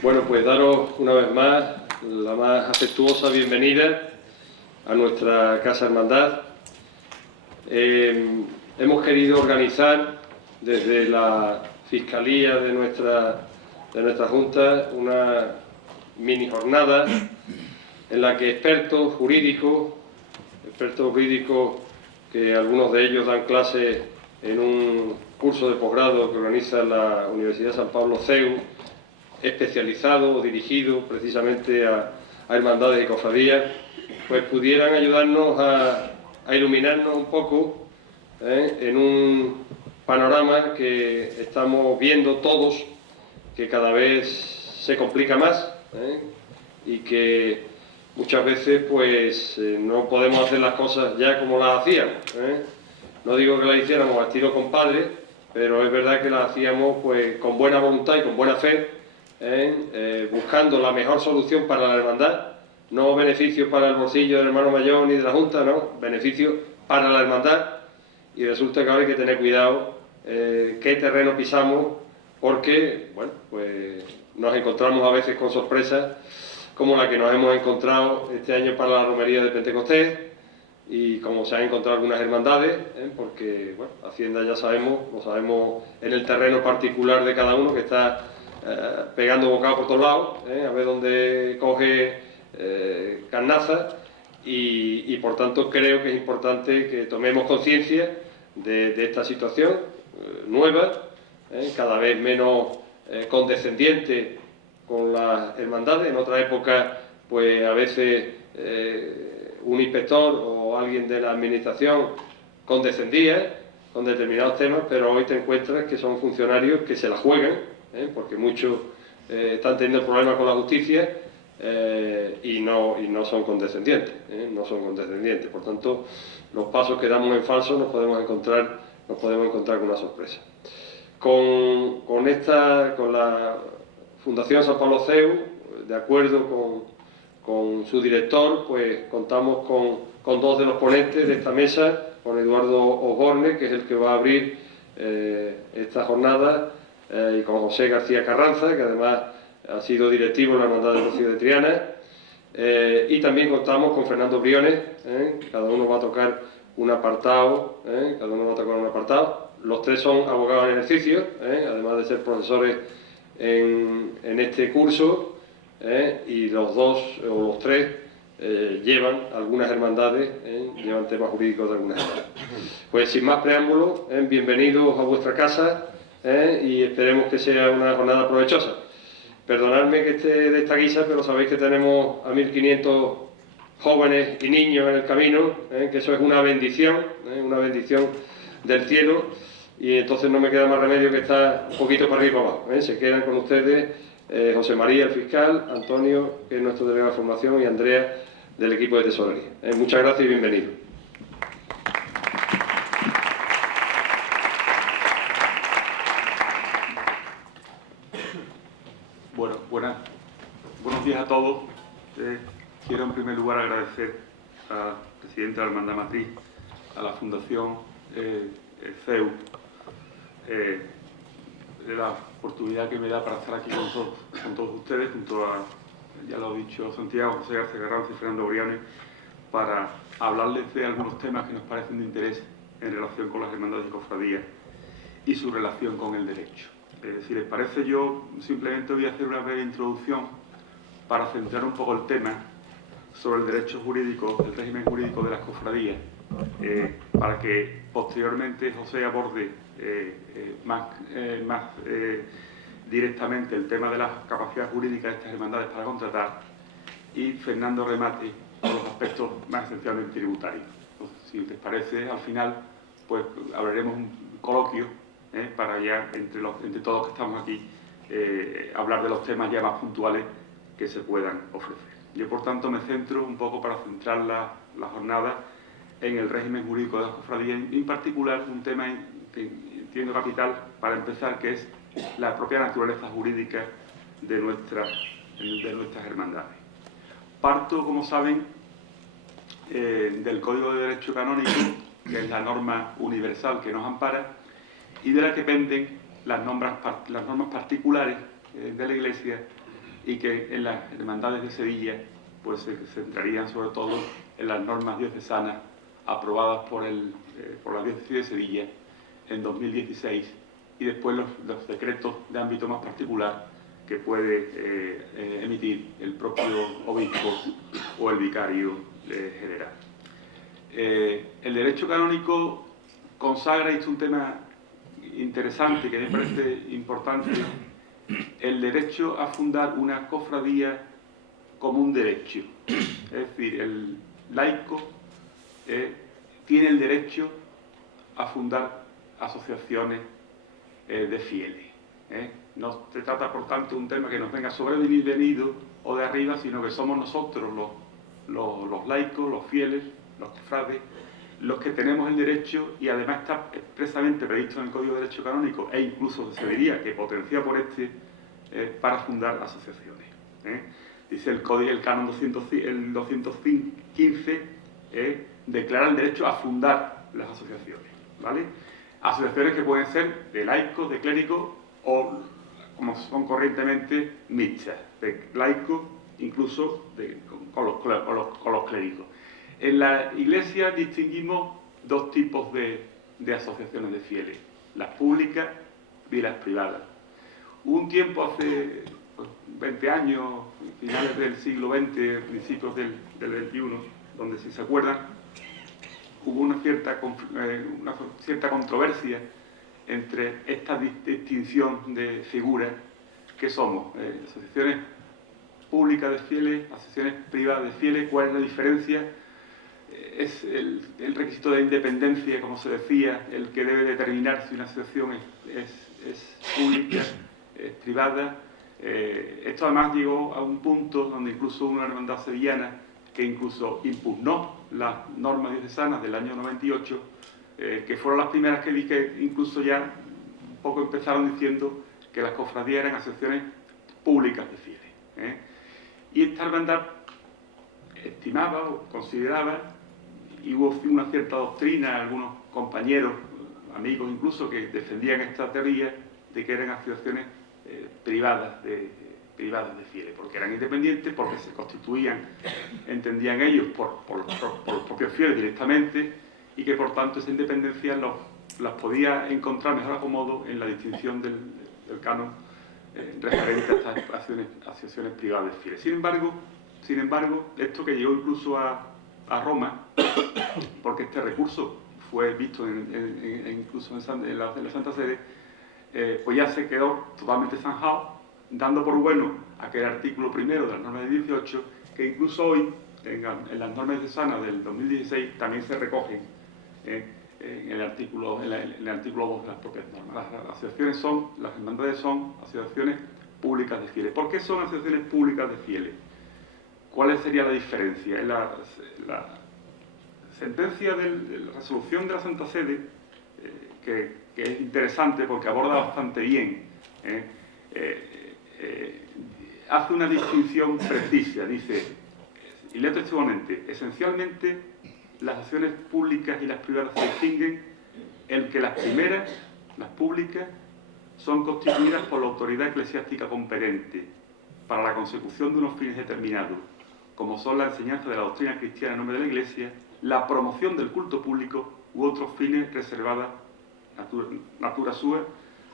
Bueno, pues daros una vez más la más afectuosa bienvenida a nuestra Casa Hermandad. Hemos querido organizar desde la Fiscalía de nuestra Junta una mini jornada en la que expertos jurídicos que algunos de ellos dan clases en un curso de posgrado que organiza la Universidad San Pablo CEU, especializado o dirigido precisamente a hermandades y cofradías, pues pudieran ayudarnos a iluminarnos un poco en un panorama que estamos viendo todos, que cada vez se complica más y que muchas veces pues no podemos hacer las cosas ya como las hacíamos. No digo que las hiciéramos a estilo compadre, pero es verdad que las hacíamos pues con buena voluntad y con buena fe, buscando la mejor solución para la hermandad, no beneficio para el bolsillo del hermano mayor ni de la Junta, no, beneficio para la hermandad. Y resulta que ahora hay que tener cuidado qué terreno pisamos, porque bueno, pues nos encontramos a veces con sorpresas como la que nos hemos encontrado este año para la romería de Pentecostés, y como se han encontrado algunas hermandades, porque bueno, Hacienda ya sabemos, lo sabemos en el terreno particular de cada uno, que está pegando bocado por todos lados, a ver dónde coge carnaza, y por tanto creo que es importante que tomemos conciencia de esta situación nueva, cada vez menos condescendiente con las hermandades. En otra época, pues a veces un inspector o alguien de la administración condescendía con determinados temas, pero hoy te encuentras que son funcionarios que se la juegan, porque muchos están teniendo problemas con la justicia y no son condescendientes, no son condescendientes. Por tanto, los pasos que damos en falso nos podemos encontrar con una sorpresa. Con la Fundación San Pablo CEU, de acuerdo con su director, pues contamos con dos de los ponentes de esta mesa, con Eduardo Osborne, que es el que va a abrir esta jornada, y con José García Carranza, que además ha sido directivo en la Hermandad del Rocío de Triana, y también contamos con Fernando Briones. Cada uno va a tocar un apartado, Los tres son abogados en ejercicio, además de ser profesores en este curso, y los tres llevan algunas hermandades, llevan temas jurídicos de algunas hermandades. Pues sin más preámbulo, bienvenidos a vuestra casa, y esperemos que sea una jornada provechosa. Perdonadme que esté de esta guisa, pero sabéis que tenemos a 1500 jóvenes y niños en el camino, que eso es una bendición del cielo, y entonces no me queda más remedio que estar un poquito para arriba y para abajo. Se quedan con ustedes José María, el fiscal, Antonio, que es nuestro delegado de formación, y Andrea, del equipo de tesorería. Muchas gracias y bienvenidos. Bueno, buenos días a todos. Quiero en primer lugar agradecer al presidente de la Hermandad Matriz, a la Fundación CEU, de la oportunidad que me da para estar aquí con todos ustedes, junto a, ya lo ha dicho Santiago, José García Carranza y Fernando Briones, para hablarles de algunos temas que nos parecen de interés en relación con las hermandades y cofradías y su relación con el derecho. Si les parece, yo simplemente voy a hacer una breve introducción para centrar un poco el tema sobre el derecho jurídico, el régimen jurídico de las cofradías, para que posteriormente José aborde más directamente el tema de las capacidades jurídicas de estas hermandades para contratar, y Fernando remate con los aspectos más esencialmente tributarios. Entonces, si les parece, al final pues hablaremos un coloquio para ya entre todos los que estamos aquí hablar de los temas ya más puntuales que se puedan ofrecer. Yo, por tanto, me centro un poco para centrar la jornada en el régimen jurídico de las cofradías, y en particular un tema que entiendo capital para empezar, que es la propia naturaleza jurídica de nuestras hermandades. Parto, como saben, del Código de Derecho Canónico, que es la norma universal que nos ampara, y de la que penden las normas particulares de la Iglesia, y que en las hermandades de Sevilla pues se centrarían sobre todo en las normas diocesanas aprobadas por la diócesis de Sevilla en 2016, y después los decretos de ámbito más particular que puede emitir el propio obispo o el vicario general. El derecho canónico consagra, y es un tema interesante que me parece importante, el derecho a fundar una cofradía como un derecho. Es decir, el laico tiene el derecho a fundar asociaciones de fieles. No se trata, por tanto, de un tema que nos venga sobrevenido o de arriba, sino que somos nosotros los laicos, los fieles, los cofrades, los que tenemos el derecho, y además está expresamente previsto en el Código de Derecho Canónico, e incluso se vería que potenciado por para fundar asociaciones. Dice el canon 215, declara el derecho a fundar las asociaciones, ¿vale? Asociaciones que pueden ser de laicos, de clérigos, o, como son corrientemente, mixtas, de laicos, incluso con los clérigos. En la Iglesia distinguimos dos tipos de asociaciones de fieles: las públicas y las privadas. Hubo un tiempo, hace 20 años, finales del siglo XX, principios del XXI, donde, si se acuerdan, hubo una cierta controversia entre esta distinción de figuras que somos, asociaciones públicas de fieles, asociaciones privadas de fieles. ¿Cuál es la diferencia? Es el requisito de independencia, como se decía, el que debe determinar si una asociación es pública, es privada. Esto además llegó a un punto donde incluso una hermandad sevillana, que incluso impugnó las normas diocesanas del año 98, que fueron las primeras que vi que incluso ya un poco empezaron diciendo que las cofradías eran asociaciones públicas de fieles. Y esta hermandad estimaba o consideraba, y hubo una cierta doctrina, algunos compañeros, amigos incluso, que defendían esta teoría de que eran asociaciones privadas de fieles, porque eran independientes, porque se constituían, entendían ellos, por los propios fieles directamente, y que por tanto esa independencia las podía encontrar mejor acomodo en la distinción del canon referente a estas asociaciones privadas de fieles. Sin embargo, esto que llegó incluso a Roma, porque este recurso fue visto incluso en la Santa Sede, pues ya se quedó totalmente zanjado, dando por bueno aquel artículo primero de la norma de 18, que incluso hoy, en las normas diocesanas del 2016, también se recogen en el artículo 2 de las propias normas. Las hermandades son asociaciones públicas de fieles. ¿Por qué son asociaciones públicas de fieles? ¿Cuál sería la diferencia? En la sentencia de la resolución de la Santa Sede, que es interesante porque aborda bastante bien, hace una distinción precisa. Dice, y leo textualmente: esencialmente las asociaciones públicas y las privadas se distinguen en que las primeras, las públicas, son constituidas por la autoridad eclesiástica competente para la consecución de unos fines determinados, como son la enseñanza de la doctrina cristiana en nombre de la Iglesia, la promoción del culto público u otros fines reservadas, natura sua,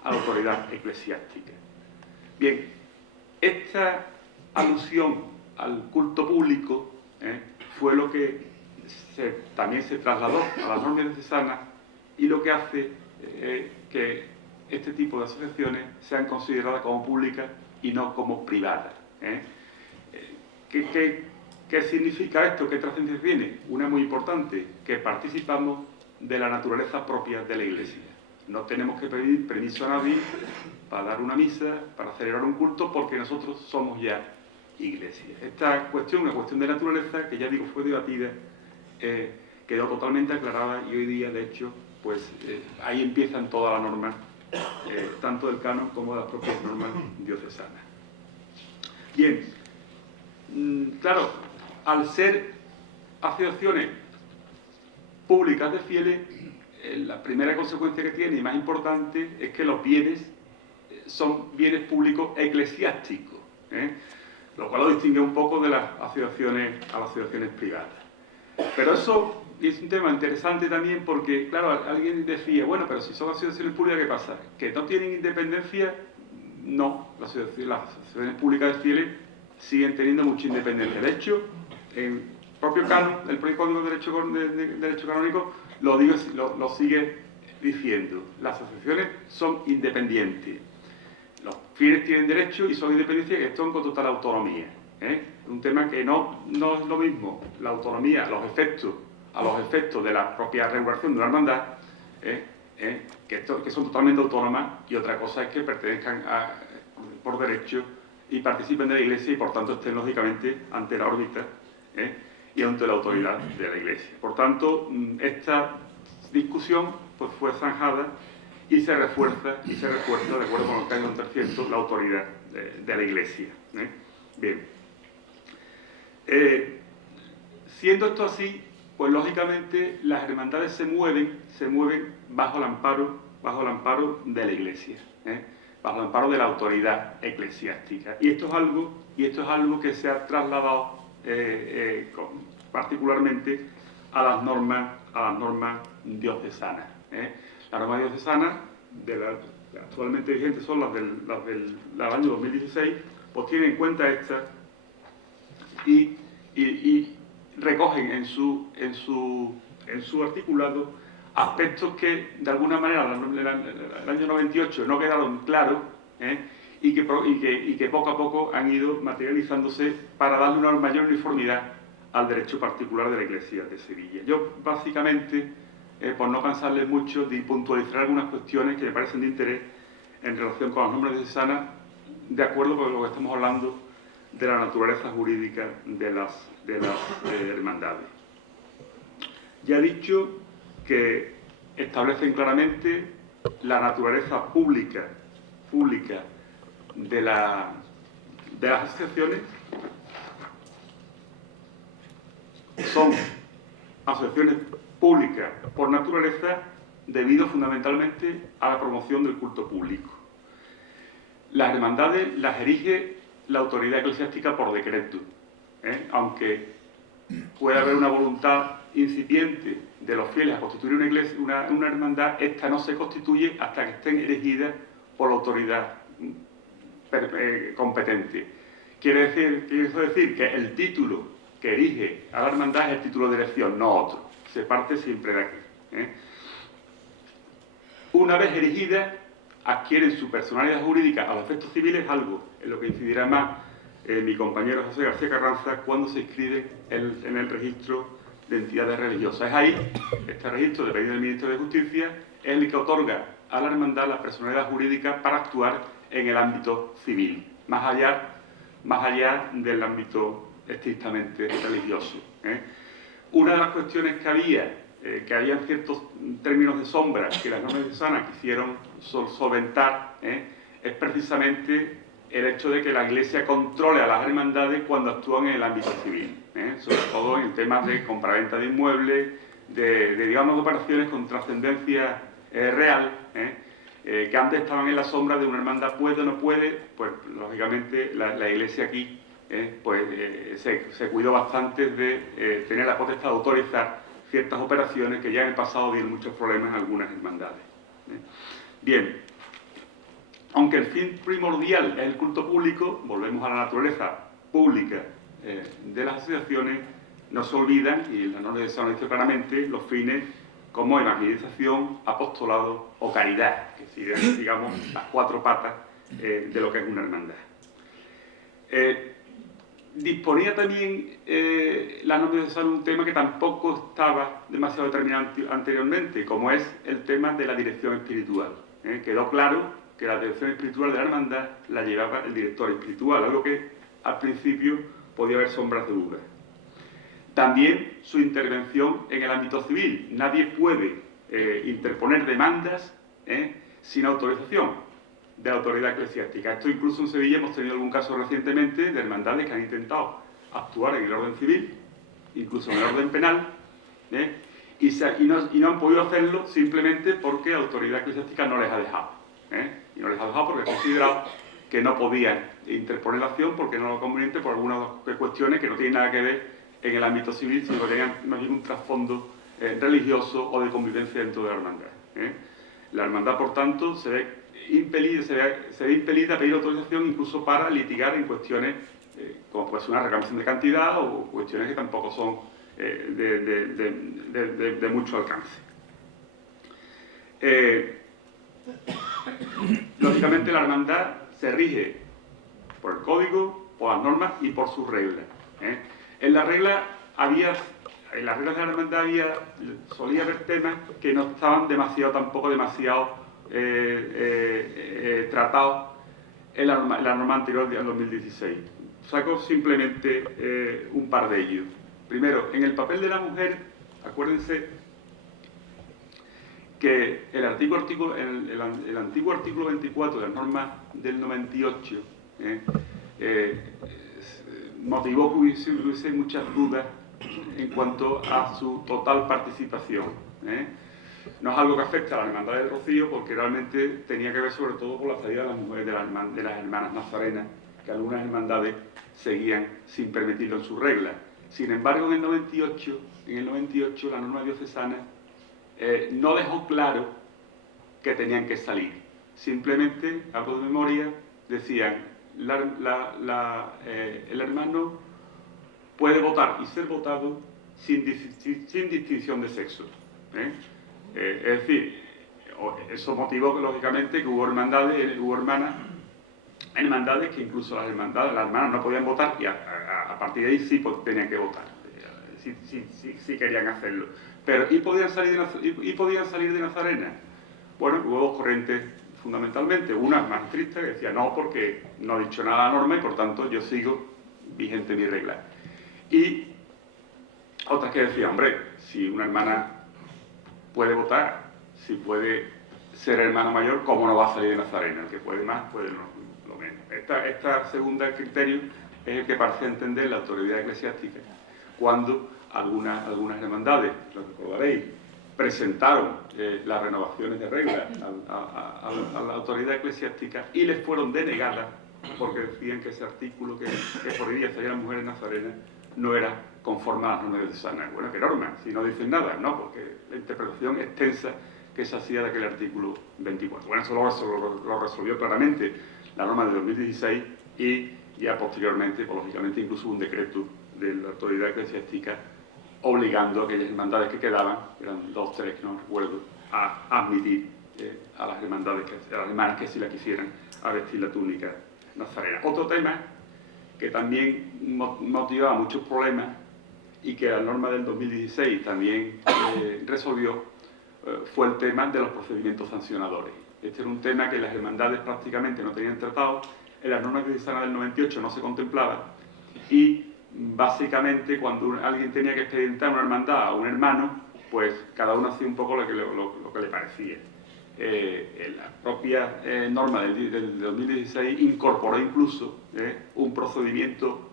a la autoridad eclesiástica. Bien, esta alusión al culto público fue lo que también se trasladó a las normas diocesanas, y lo que hace que este tipo de asociaciones sean consideradas como públicas y no como privadas. ¿Qué significa esto? ¿Qué trascendencia tiene? Una muy importante: que participamos de la naturaleza propia de la Iglesia. No tenemos que pedir permiso a nadie para dar una misa, para celebrar un culto, porque nosotros somos ya Iglesia. Esta cuestión, una cuestión de naturaleza, que ya digo fue debatida, quedó totalmente aclarada, y hoy día, de hecho, pues ahí empiezan todas las normas, tanto del canon como de las propias normas diocesanas. Bien, claro, al ser asociaciones públicas de fieles, la primera consecuencia que tiene y más importante es que los bienes son bienes públicos eclesiásticos, lo cual lo distingue un poco de las asociaciones privadas. Pero eso es un tema interesante también porque, claro, alguien decía, bueno, pero si son asociaciones públicas, ¿qué pasa? ¿Que no tienen independencia? No, las asociaciones públicas de fieles siguen teniendo mucha independencia. De hecho, en el propio canon, el propio Código de Derecho Canónico lo sigue diciendo. Las asociaciones son independientes. Los fieles tienen derecho y son independientes y están con total autonomía. Un tema que no es lo mismo la autonomía a los efectos de la propia regulación de una hermandad, que son totalmente autónomas, y otra cosa es que pertenezcan por derecho y participen de la Iglesia y por tanto estén lógicamente ante la órbita y ante la autoridad de la Iglesia. Por tanto, esta discusión pues, fue zanjada y se refuerza de acuerdo con el canon 300, la autoridad de la Iglesia. Bien. Siendo esto así, pues lógicamente las hermandades se mueven bajo el amparo de la Iglesia, bajo el amparo de la autoridad eclesiástica. Y esto es algo que se ha trasladado particularmente a las normas diocesanas. Las normas diocesanas actualmente vigentes son las del año 2016, pues tienen en cuenta estas y recogen en su articulado aspectos que de alguna manera en el año 98 no quedaron claros y que poco a poco han ido materializándose para darle una mayor uniformidad al derecho particular de la Iglesia de Sevilla. Yo básicamente, por no cansarles mucho, de puntualizar algunas cuestiones que me parecen de interés en relación con las normas diocesanas, de acuerdo con lo que estamos hablando de la naturaleza jurídica de las hermandades. Ya he dicho que establecen claramente la naturaleza pública de las asociaciones. Son asociaciones públicas por naturaleza debido fundamentalmente a la promoción del culto público. Las hermandades las erige la autoridad eclesiástica por decreto, aunque puede haber una voluntad incipiente de los fieles a constituir una hermandad, esta no se constituye hasta que estén erigidas por la autoridad competente. Quiere decir que el título que erige a la hermandad es el título de elección, no otro. Se parte siempre de aquí. Una vez erigida, adquieren su personalidad jurídica a los efectos civiles, algo en lo que incidirá más mi compañero José García Carranza cuando se inscribe en el registro de entidades religiosas. Es ahí, este registro, dependiendo del Ministerio de Justicia, es el que otorga a la hermandad la personalidad jurídica para actuar en el ámbito civil, más allá del ámbito estrictamente religioso. Una de las cuestiones que había ciertos términos de sombra que las normas diocesanas quisieron solventar, es precisamente el hecho de que la Iglesia controle a las hermandades cuando actúan en el ámbito civil, sobre todo en temas de compraventa de inmuebles, digamos, operaciones con trascendencia real, que antes estaban en la sombra de una hermandad puede o no puede. Pues lógicamente la Iglesia aquí se cuidó bastante de tener la potestad de autorizar ciertas operaciones que ya en el pasado dieron muchos problemas a algunas hermandades. Bien, aunque el fin primordial es el culto público, volvemos a la naturaleza pública de las asociaciones, no se olvidan, y la norma de San dice claramente, los fines como evangelización, apostolado o caridad, que siguen, digamos, las cuatro patas de lo que es una hermandad. Disponía también la norma de un tema que tampoco estaba demasiado determinado anteriormente, como es el tema de la dirección espiritual. Quedó claro que la dirección espiritual de la hermandad la llevaba el director espiritual, algo que al principio podía haber sombras de duda. También su intervención en el ámbito civil. Nadie puede interponer demandas sin autorización de la autoridad eclesiástica. Esto incluso en Sevilla hemos tenido algún caso recientemente de hermandades que han intentado actuar en el orden civil incluso en el orden penal, y no han podido hacerlo simplemente porque la autoridad eclesiástica no les ha dejado. Y no les ha dejado porque ha considerado que no podían interponer la acción porque no era conveniente por algunas cuestiones que no tienen nada que ver en el ámbito civil, sino que tenían más bien un trasfondo religioso o de convivencia dentro de la hermandad. La hermandad, por tanto, se ve impelida a pedir autorización incluso para litigar en cuestiones como puede ser una reclamación de cantidad o cuestiones que tampoco son de mucho alcance. Lógicamente la hermandad se rige por el código, por las normas y por sus reglas. En las reglas de la hermandad solía haber temas que no estaban tampoco demasiado tratados en la norma anterior del 2016. Saco simplemente un par de ellos. Primero, en el papel de la mujer, acuérdense que el antiguo artículo 24 de la norma del 98 motivó que hubiese muchas dudas en cuanto a su total participación. No es algo que afecta a la Hermandad del Rocío porque realmente tenía que ver sobre todo con la salida de las mujeres de las hermanas nazarenas, que algunas hermandades seguían sin permitirlo en sus reglas. Sin embargo, en el 98 la norma diocesana no dejó claro que tenían que salir. Simplemente, hablo de memoria, decían el hermano puede votar y ser votado sin distinción de sexo. Es decir, eso motivó lógicamente que hubo hermandades que incluso las hermanas no podían votar y a partir de ahí sí tenían que votar, sí querían hacerlo. Pero ¿y podían salir de Nazarena? Bueno, hubo dos corrientes fundamentalmente, una más estricta que decía no, porque no ha dicho nada la norma y por tanto yo sigo vigente mi regla. Y otras que decían, hombre, si una hermana puede votar, si puede ser hermano mayor, ¿cómo no va a salir de Nazarena? El que puede más, puede lo menos. Esta segunda criterio es el que parece entender la autoridad eclesiástica cuando algunas hermandades, lo recordaréis, presentaron las renovaciones de reglas a la autoridad eclesiástica y les fueron denegadas porque decían que ese artículo que prohibía salir a las mujeres nazarenas no era conforme a las normas diocesanas. Bueno, ¿qué normas? Si no dicen nada, ¿no? Porque la interpretación extensa que se hacía de aquel artículo 24. Bueno, eso lo resolvió claramente la norma de 2016 y ya posteriormente, pues, lógicamente, incluso un decreto de la autoridad eclesiástica obligando a aquellas hermandades que quedaban, eran 2, 3 que no recuerdo, a admitir a las hermandades, a las hermanas que si la quisieran, a vestir la túnica nazarena. Otro tema que también motivaba muchos problemas y que la norma del 2016 también resolvió fue el tema de los procedimientos sancionadores. Este era un tema que las hermandades prácticamente no tenían tratado, en las normas diocesanas del 98 no se contemplaba y básicamente cuando alguien tenía que expedientar una hermandad a un hermano, pues cada uno hacía un poco lo que le parecía. La propia norma del 2016 incorporó incluso un procedimiento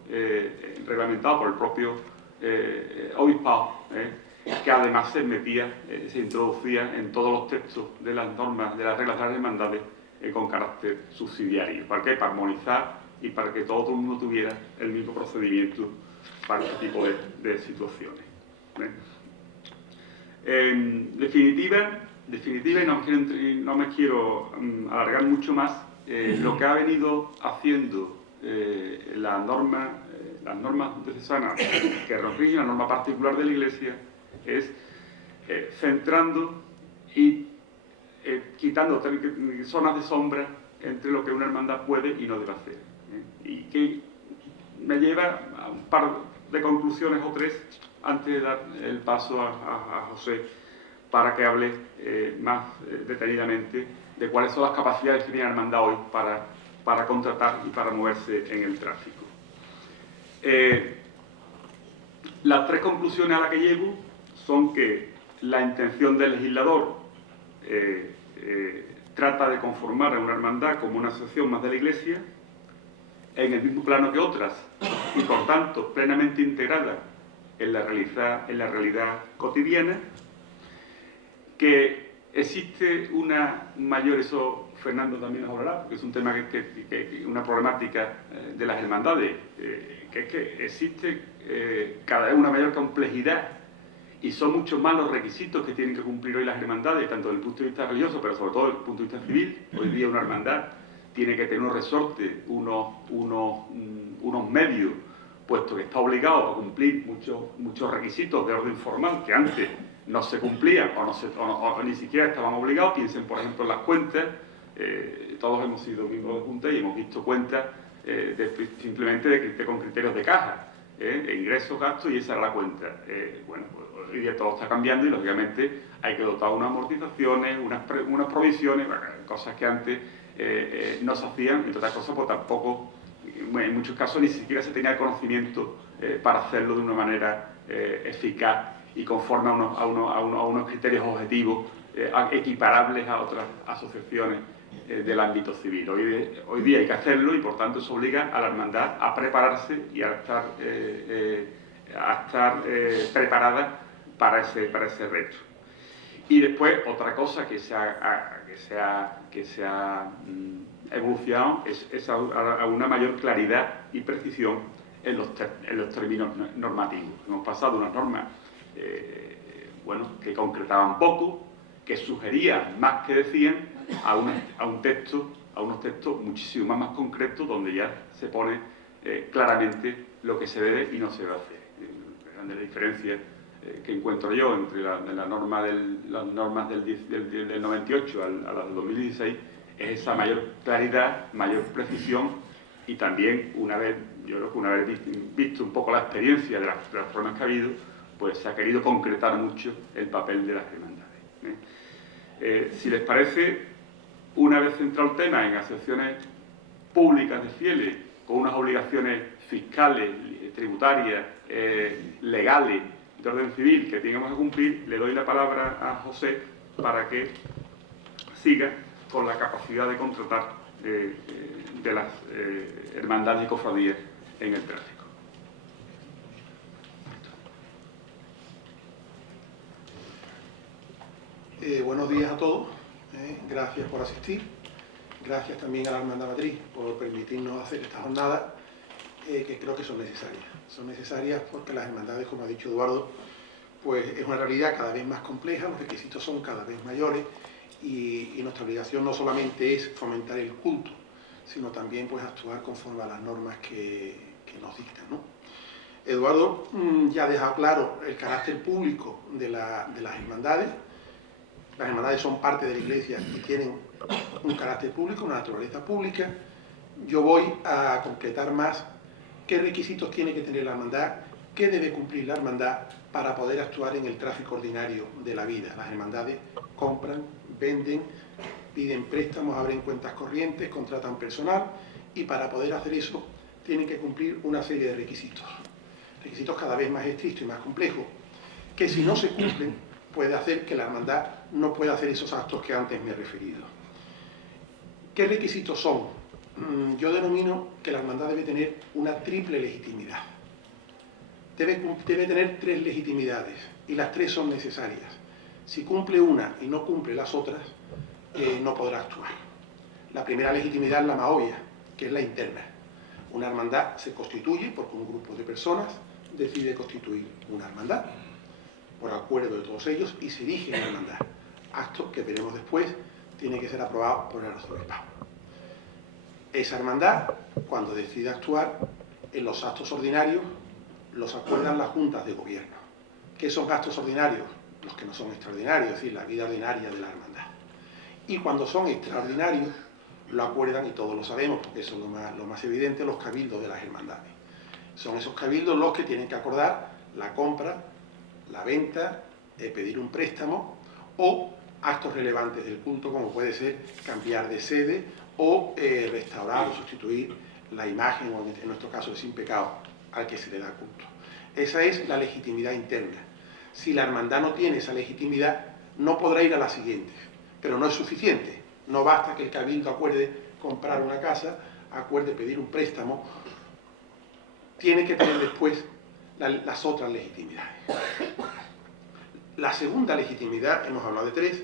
reglamentado por el propio obispado, que además se introducía en todos los textos de las normas, de las reglas de las hermandades con carácter subsidiario. ¿Para qué? Para armonizar y para que todo el mundo tuviera el mismo procedimiento para este tipo de situaciones. En definitiva, y no me quiero alargar mucho más, lo que ha venido haciendo las normas diocesanas que rigen la norma particular de la Iglesia es centrando y quitando zonas de sombra entre lo que una hermandad puede y no debe hacer. Y que me lleva a un par de conclusiones o tres antes de dar el paso a José para que hable más detenidamente de cuáles son las capacidades que tiene la hermandad hoy para contratar y para moverse en el tráfico. Las tres conclusiones a las que llego son que la intención del legislador trata de conformar a una hermandad como una asociación más de la Iglesia, en el mismo plano que otras, y por tanto plenamente integrada en la realidad cotidiana, que existe una mayor, eso Fernando también nos hablará, porque es un tema una problemática de las hermandades, que es que existe cada vez una mayor complejidad y son muchos más los requisitos que tienen que cumplir hoy las hermandades, tanto desde el punto de vista religioso, pero sobre todo desde el punto de vista civil. Hoy día una hermandad tiene que tener unos resortes, unos medios, puesto que está obligado a cumplir muchos requisitos de orden formal que antes no se cumplían o ni siquiera estaban obligados. Piensen, por ejemplo, en las cuentas. Todos hemos sido miembros de junta y hemos visto cuentas simplemente con criterios de caja, ingresos, gastos, y esa era la cuenta. Bueno, pues, hoy día todo está cambiando y lógicamente hay que dotar unas amortizaciones, unas provisiones, cosas que antes no se hacían, entre otras cosas, pues tampoco, en muchos casos ni siquiera se tenía el conocimiento para hacerlo de una manera eficaz y conforme a unos criterios objetivos equiparables a otras asociaciones del ámbito civil. Hoy día hay que hacerlo y por tanto eso obliga a la hermandad a prepararse y a estar preparada para ese reto. Y después otra cosa que se ha evolucionado es a una mayor claridad y precisión en los términos normativos. Hemos pasado de unas normas que concretaban poco, que sugerían más que decían, a unos textos muchísimo más concretos, donde ya se pone claramente lo que se debe y no se debe hacer. Grandes diferencias que encuentro yo entre las normas del 98 a las del 2016 es esa mayor claridad, mayor precisión, y también yo creo que una vez visto un poco la experiencia de los problemas que ha habido, pues se ha querido concretar mucho el papel de las hermandades. Si les parece, una vez centrado el tema en asociaciones públicas de fieles, con unas obligaciones fiscales, tributarias, legales, de orden civil que tengamos que cumplir, le doy la palabra a José para que siga con la capacidad de contratar de las hermandades y cofradías en el tráfico. Buenos días a todos, gracias por asistir, gracias también a la Hermandad Matriz por permitirnos hacer esta jornada, que creo que son necesarias. Son necesarias porque las hermandades, como ha dicho Eduardo, pues es una realidad cada vez más compleja, los requisitos son cada vez mayores y nuestra obligación no solamente es fomentar el culto, sino también pues actuar conforme a las normas que nos dictan, ¿no? Eduardo ya ha dejado claro el carácter público de las hermandades. Las hermandades son parte de la Iglesia y tienen un carácter público, una naturaleza pública. Yo voy a concretar más qué requisitos tiene que tener la hermandad, qué debe cumplir la hermandad para poder actuar en el tráfico ordinario de la vida. Las hermandades compran, venden, piden préstamos, abren cuentas corrientes, contratan personal, y para poder hacer eso tienen que cumplir una serie de requisitos. Requisitos cada vez más estrictos y más complejos, que si no se cumplen puede hacer que la hermandad no pueda hacer esos actos que antes me he referido. ¿Qué requisitos son? Yo denomino que la hermandad debe tener una triple legitimidad. Debe tener 3 legitimidades y las 3 son necesarias. Si cumple una y no cumple las otras, no podrá actuar. La primera legitimidad es la más obvia, que es la interna. Una hermandad se constituye porque un grupo de personas decide constituir una hermandad por acuerdo de todos ellos y se erige en la hermandad. Actos que veremos después tiene que ser aprobado por el arzobispado. Esa hermandad, cuando decide actuar, en los actos ordinarios los acuerdan las juntas de gobierno. ¿Qué son actos ordinarios? Los que no son extraordinarios, es decir, la vida ordinaria de la hermandad. Y cuando son extraordinarios, lo acuerdan, y todos lo sabemos, porque eso es lo más evidente, los cabildos de las hermandades. Son esos cabildos los que tienen que acordar la compra, la venta, pedir un préstamo o actos relevantes del culto, como puede ser cambiar de sede o restaurar o sustituir la imagen, o en nuestro caso el sin pecado, al que se le da culto. Esa es la legitimidad interna. Si la hermandad no tiene esa legitimidad, no podrá ir a la siguiente, pero no es suficiente. No basta que el cabildo acuerde comprar una casa, acuerde pedir un préstamo, tiene que tener después las otras legitimidades. La segunda legitimidad, hemos hablado de tres,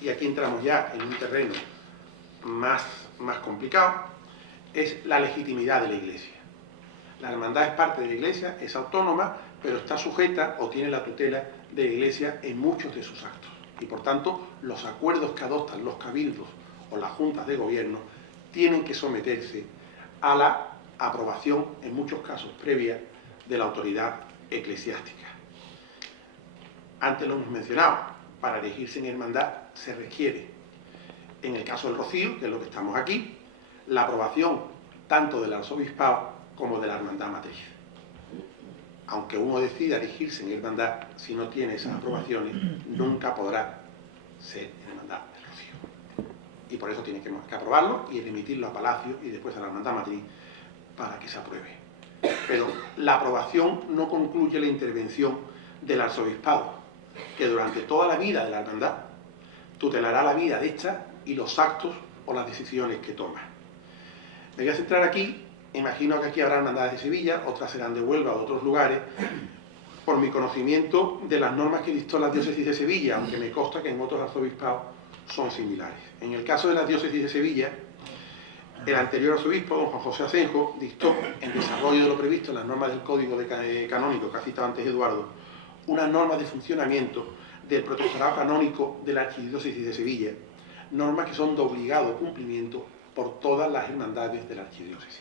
y aquí entramos ya en un terreno más complicado, es la legitimidad de la Iglesia. La hermandad es parte de la Iglesia, es autónoma, pero está sujeta o tiene la tutela de la Iglesia en muchos de sus actos. Y por tanto, los acuerdos que adoptan los cabildos o las juntas de gobierno tienen que someterse a la aprobación, en muchos casos previa, de la autoridad eclesiástica. Antes lo hemos mencionado, para elegirse en hermandad se requiere, en el caso del Rocío, que es lo que estamos aquí, la aprobación tanto del arzobispado como de la hermandad matriz. Aunque uno decida elegirse en hermandad, si no tiene esas aprobaciones, nunca podrá ser hermandad del Rocío. Y por eso tiene que aprobarlo y remitirlo a Palacio y después a la hermandad matriz para que se apruebe. Pero la aprobación no concluye la intervención del arzobispado, que durante toda la vida de la hermandad tutelará la vida de esta y los actos o las decisiones que toma. Me voy a centrar aquí. Imagino que aquí habrá hermandades de Sevilla, otras serán de Huelva o de otros lugares, por mi conocimiento de las normas que dictó la diócesis de Sevilla, aunque me consta que en otros arzobispados son similares. En el caso de la diócesis de Sevilla, el anterior arzobispo, don Juan José Asenjo, dictó, en desarrollo de lo previsto en las normas del Código Canónico que ha citado antes Eduardo, unas normas de funcionamiento del protectorado canónico de la archidiócesis de Sevilla, normas que son de obligado cumplimiento por todas las hermandades de la archidiócesis.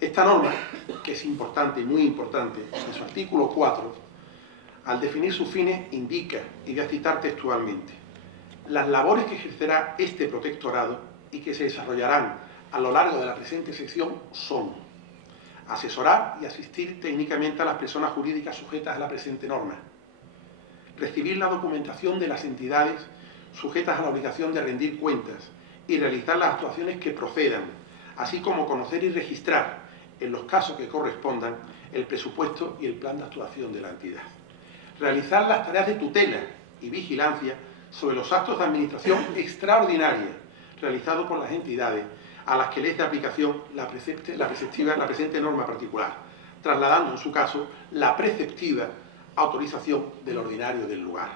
Esta norma, que es importante y muy importante, en su artículo 4, al definir sus fines, indica, y voy a citar textualmente, las labores que ejercerá este protectorado y que se desarrollarán a lo largo de la presente sección son asesorar y asistir técnicamente a las personas jurídicas sujetas a la presente norma, recibir la documentación de las entidades sujetas a la obligación de rendir cuentas y realizar las actuaciones que procedan, así como conocer y registrar, en los casos que correspondan, el presupuesto y el plan de actuación de la entidad. Realizar las tareas de tutela y vigilancia sobre los actos de administración extraordinaria realizados por las entidades a las que les dé aplicación la presente norma particular, trasladando en su caso la preceptiva autorización del ordinario del lugar.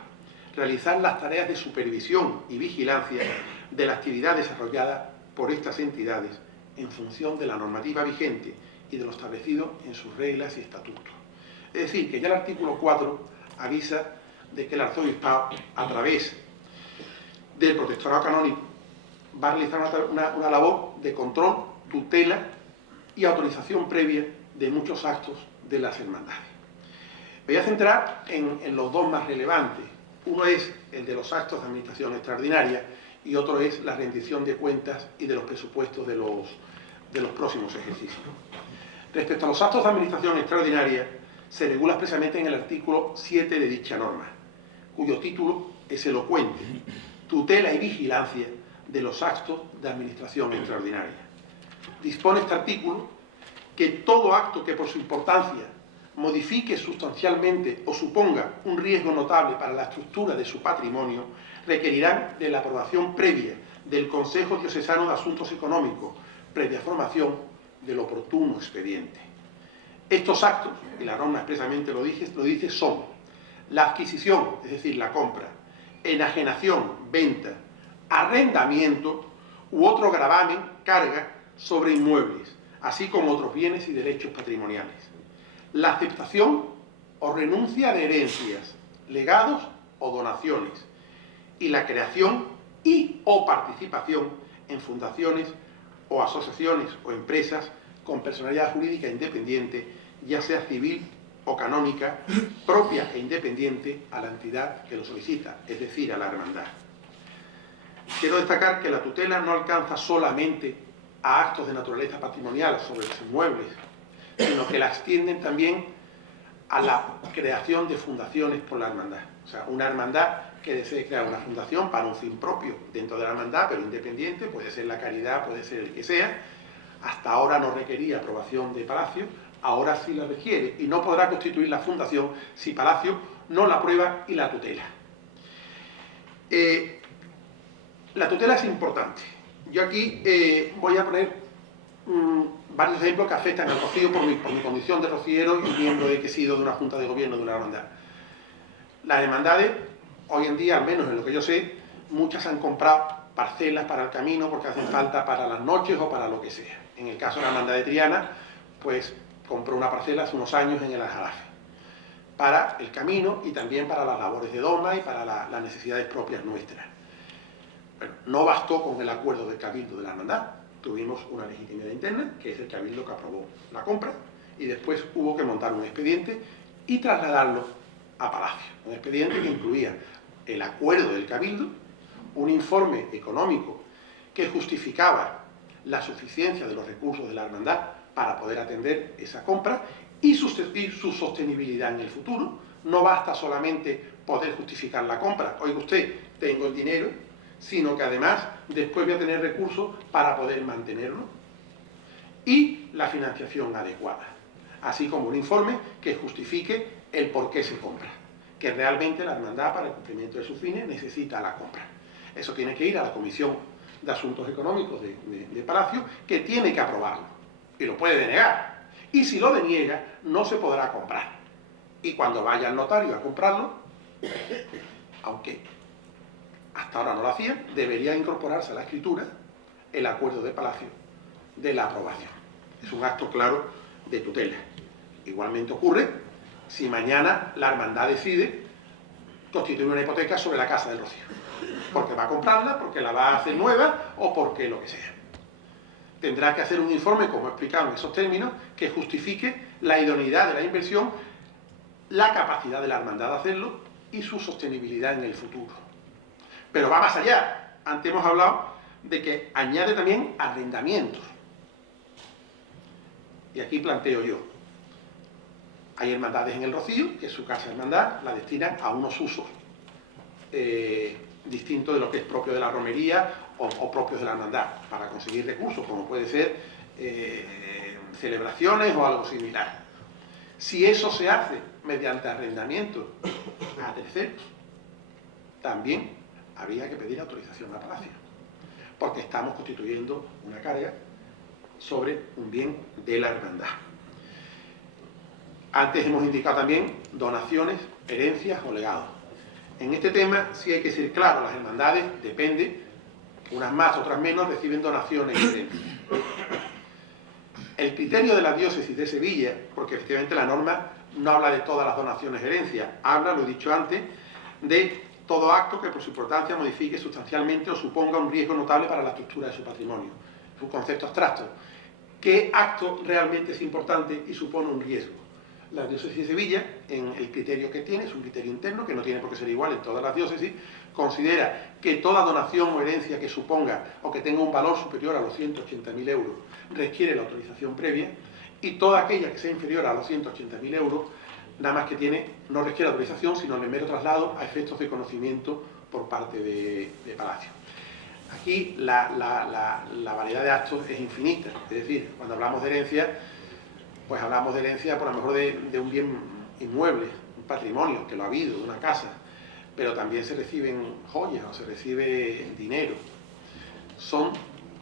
Realizar las tareas de supervisión y vigilancia de la actividad desarrollada por estas entidades en función de la normativa vigente y de lo establecido en sus reglas y estatutos. Es decir, que ya el artículo 4 avisa de que el arzobispado, a través del protectorado canónico, va a realizar una labor de control, tutela y autorización previa de muchos actos de las hermandades. Me voy a centrar en los dos más relevantes. Uno es el de los actos de administración extraordinaria y otro es la rendición de cuentas y de los presupuestos de los próximos ejercicios. Respecto a los actos de administración extraordinaria, se regula expresamente en el artículo 7 de dicha norma, cuyo título es elocuente: tutela y vigilancia de los actos de administración extraordinaria. Dispone este artículo que todo acto que por su importancia modifique sustancialmente o suponga un riesgo notable para la estructura de su patrimonio requerirán de la aprobación previa del Consejo Diocesano de Asuntos Económicos, previa formación del oportuno expediente. Estos actos, y la norma expresamente lo dice, son la adquisición, es decir, la compra, enajenación, venta, arrendamiento u otro gravamen, carga sobre inmuebles, así como otros bienes y derechos patrimoniales. La aceptación o renuncia de herencias, legados o donaciones, y la creación y o participación en fundaciones o asociaciones o empresas con personalidad jurídica independiente, ya sea civil o canónica, propia e independiente a la entidad que lo solicita, es decir, a la hermandad. Quiero destacar que la tutela no alcanza solamente a actos de naturaleza patrimonial sobre los inmuebles, sino que la extienden también a la creación de fundaciones por la hermandad. O sea, una hermandad que desee crear una fundación para un fin propio dentro de la hermandad, pero independiente, puede ser la caridad, puede ser el que sea. Hasta ahora no requería aprobación de Palacio, ahora sí la requiere, y no podrá constituir la fundación si Palacio no la aprueba y la tutela. La tutela es importante. Yo aquí voy a poner varios ejemplos que afectan al rocío por mi condición de rociero y miembro que he sido de una junta de gobierno de una hermandad. Las hermandades, hoy en día, al menos en lo que yo sé, muchas han comprado parcelas para el camino porque hacen falta para las noches o para lo que sea. En el caso de la hermandad de Triana, pues compró una parcela hace unos años en el Aljarafe para el camino y también para las labores de doma y para las necesidades propias nuestras. Bueno, no bastó con el acuerdo del cabildo de la hermandad, tuvimos una legitimidad interna, que es el cabildo que aprobó la compra, y después hubo que montar un expediente y trasladarlo a Palacio. Un expediente que incluía el acuerdo del cabildo, un informe económico que justificaba la suficiencia de los recursos de la hermandad para poder atender esa compra y su sostenibilidad en el futuro. No basta solamente poder justificar la compra, oiga usted, tengo el dinero, sino que además después voy a tener recursos para poder mantenerlo y la financiación adecuada, así como un informe que justifique el por qué se compra, que realmente la hermandad para el cumplimiento de sus fines necesita la compra. Eso tiene que ir a la Comisión de Asuntos Económicos de Palacio, que tiene que aprobarlo y lo puede denegar, y si lo deniega no se podrá comprar, y cuando vaya al notario a comprarlo, aunque hasta ahora no lo hacía, debería incorporarse a la escritura el acuerdo de Palacio de la aprobación. Es un acto claro de tutela. Igualmente ocurre si mañana la hermandad decide constituir una hipoteca sobre la Casa del Rocío, porque va a comprarla, porque la va a hacer nueva o porque lo que sea. Tendrá que hacer un informe, como he explicado en esos términos, que justifique la idoneidad de la inversión, la capacidad de la hermandad de hacerlo y su sostenibilidad en el futuro. Pero va más allá. Antes hemos hablado de que añade también arrendamientos. Y aquí planteo yo. Hay hermandades en el Rocío, que su casa hermandad la destinan a unos usos distintos de lo que es propio de la romería o propios de la hermandad, para conseguir recursos, como puede ser celebraciones o algo similar. Si eso se hace mediante arrendamiento a terceros, también habría que pedir autorización a Palacio, porque estamos constituyendo una carga sobre un bien de la hermandad. Antes hemos indicado también donaciones, herencias o legados. En este tema sí hay que ser claro, las hermandades, depende, unas más, otras menos, reciben donaciones y herencias. El criterio de la diócesis de Sevilla, porque efectivamente la norma no habla de todas las donaciones y herencias, habla, lo he dicho antes, de todo acto que por su importancia modifique sustancialmente o suponga un riesgo notable para la estructura de su patrimonio. Es un concepto abstracto. ¿Qué acto realmente es importante y supone un riesgo? La diócesis de Sevilla, en el criterio que tiene, es un criterio interno, que no tiene por qué ser igual en todas las diócesis, considera que toda donación o herencia que suponga o que tenga un valor superior a los 180.000 euros requiere la autorización previa, y toda aquella que sea inferior a los 180.000 euros nada más que no requiere autorización, sino el mero traslado a efectos de conocimiento por parte de Palacio. Aquí la variedad de actos es infinita, es decir, cuando hablamos de herencia, pues hablamos de herencia por lo mejor de un bien inmueble, un patrimonio, que lo ha habido, de una casa, pero también se reciben joyas o se recibe dinero. Son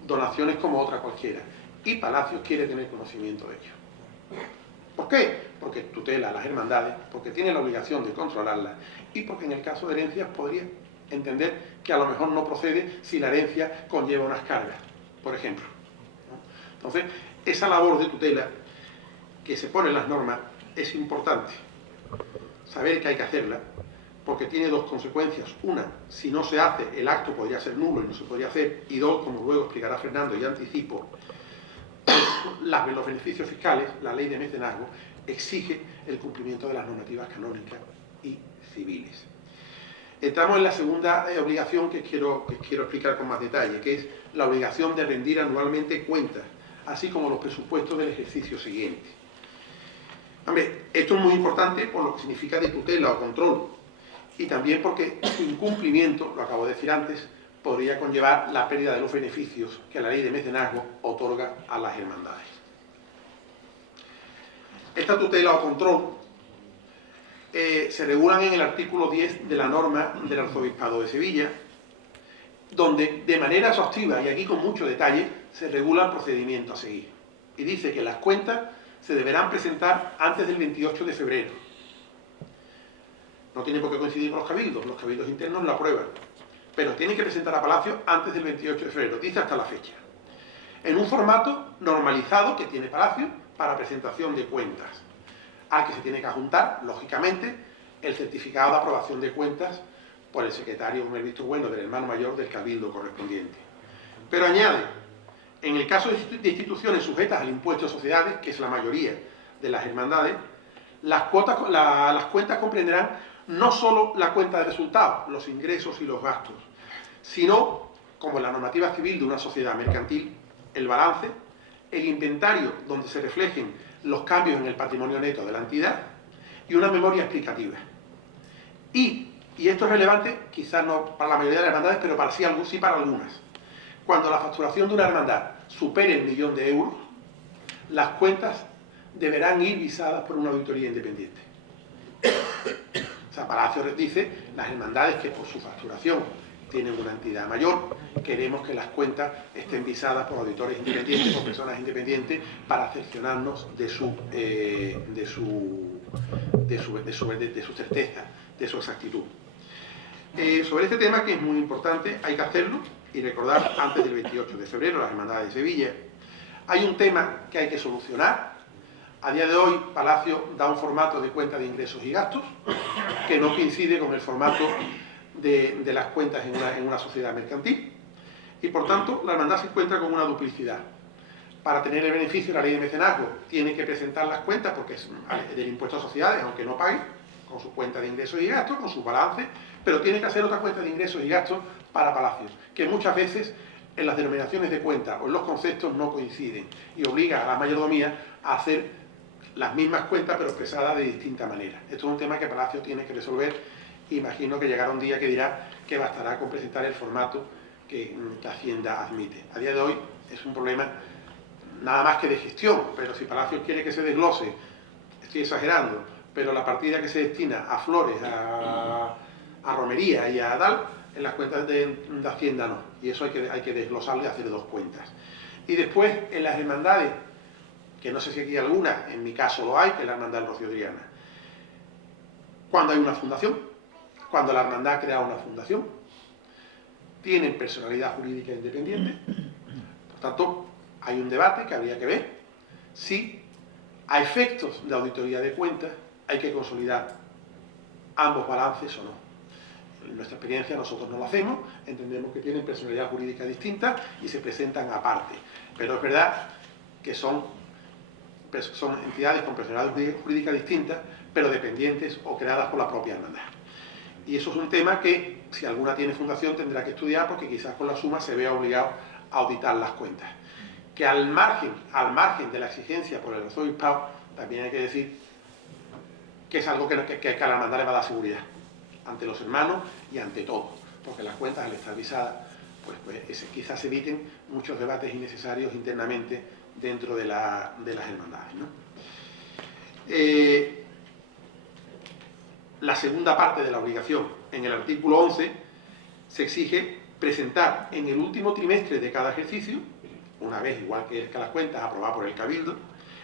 donaciones como otra cualquiera, y Palacio quiere tener conocimiento de ello. ¿Por qué? Porque tutela a las hermandades, porque tiene la obligación de controlarlas y porque en el caso de herencias podría entender que a lo mejor no procede si la herencia conlleva unas cargas, por ejemplo. Entonces, esa labor de tutela que se pone en las normas es importante. Saber que hay que hacerla, porque tiene dos consecuencias. Una, si no se hace, el acto podría ser nulo y no se podría hacer. Y dos, como luego explicará Fernando, y anticipo, los beneficios fiscales, la ley de mecenazgo, exige el cumplimiento de las normativas canónicas y civiles. Entramos en la segunda obligación que quiero explicar con más detalle, que es la obligación de rendir anualmente cuentas, así como los presupuestos del ejercicio siguiente. Hombre, esto es muy importante por lo que significa de tutela o control, y también porque su incumplimiento, lo acabo de decir antes, podría conllevar la pérdida de los beneficios que la ley de mecenazgo otorga a las hermandades. Esta tutela o control se regulan en el artículo 10 de la norma del Arzobispado de Sevilla, donde de manera exhaustiva y aquí con mucho detalle se regula el procedimiento a seguir. y dice que las cuentas se deberán presentar antes del 28 de febrero. No tiene por qué coincidir con los cabildos internos lo aprueban, pero tienen que presentar a Palacio antes del 28 de febrero, dice hasta la fecha, en un formato normalizado que tiene Palacio para presentación de cuentas, al que se tiene que adjuntar, lógicamente, el certificado de aprobación de cuentas por el secretario con el visto bueno del hermano mayor del cabildo correspondiente. Pero añade, en el caso de instituciones sujetas al impuesto de sociedades, que es la mayoría de las hermandades, las cuentas comprenderán no solo la cuenta de resultados, los ingresos y los gastos, sino, como en la normativa civil de una sociedad mercantil, el balance, el inventario donde se reflejen los cambios en el patrimonio neto de la entidad y una memoria explicativa. Y esto es relevante, quizás no para la mayoría de las hermandades, pero sí para algunas. Cuando la facturación de una hermandad supere el 1.000.000 de euros, las cuentas deberán ir visadas por una auditoría independiente. O sea, Palacio dice, las hermandades que por su facturación tienen una entidad mayor, queremos que las cuentas estén visadas por auditores independientes, por personas independientes, para cerciorarnos de su certeza, de su exactitud. Sobre este tema, que es muy importante, hay que hacerlo y recordar antes del 28 de febrero, las hermandades de Sevilla. Hay un tema que hay que solucionar. A día de hoy, Palacio da un formato de cuenta de ingresos y gastos que no coincide con el formato de las cuentas en una sociedad mercantil, y por tanto la hermandad se encuentra con una duplicidad. Para tener el beneficio de la ley de mecenazgo tiene que presentar las cuentas, porque es del impuesto a sociedades, aunque no pague, con su cuenta de ingresos y gastos, con su balance, pero tiene que hacer otra cuenta de ingresos y gastos para Palacios, que muchas veces en las denominaciones de cuenta o en los conceptos no coinciden, y obliga a la mayordomía a hacer las mismas cuentas pero expresadas de distinta manera. Esto es un tema que Palacio tiene que resolver. Imagino que llegará un día que dirá que bastará con presentar el formato que Hacienda admite. A día de hoy es un problema nada más que de gestión, pero si Palacio quiere que se desglose, estoy exagerando, pero la partida que se destina a flores, a romería y a tal, en las cuentas de Hacienda no, y eso hay que desglosarlo y hacer dos cuentas. Y después, en las hermandades, que no sé si aquí hay alguna, en mi caso lo hay, que es la hermandad del Rocío Triana, cuando hay una fundación, cuando la hermandad crea una fundación, tienen personalidad jurídica independiente. Por tanto, hay un debate que habría que ver si, a efectos de auditoría de cuentas, hay que consolidar ambos balances o no. En nuestra experiencia nosotros no lo hacemos, entendemos que tienen personalidad jurídica distinta y se presentan aparte. Pero es verdad que son entidades con personalidad jurídica distinta, pero dependientes o creadas por la propia hermandad. Y eso es un tema que, si alguna tiene fundación, tendrá que estudiar, porque quizás con la suma se vea obligado a auditar las cuentas. Que al margen de la exigencia por el arzobispado, también hay que decir que es algo que a la hermandad le va a dar seguridad ante los hermanos y ante todos, porque las cuentas, al estar visadas, pues quizás eviten muchos debates innecesarios internamente dentro de las hermandades, ¿no? La segunda parte de la obligación, en el artículo 11, se exige presentar en el último trimestre de cada ejercicio, una vez, igual que las cuentas aprobadas por el Cabildo,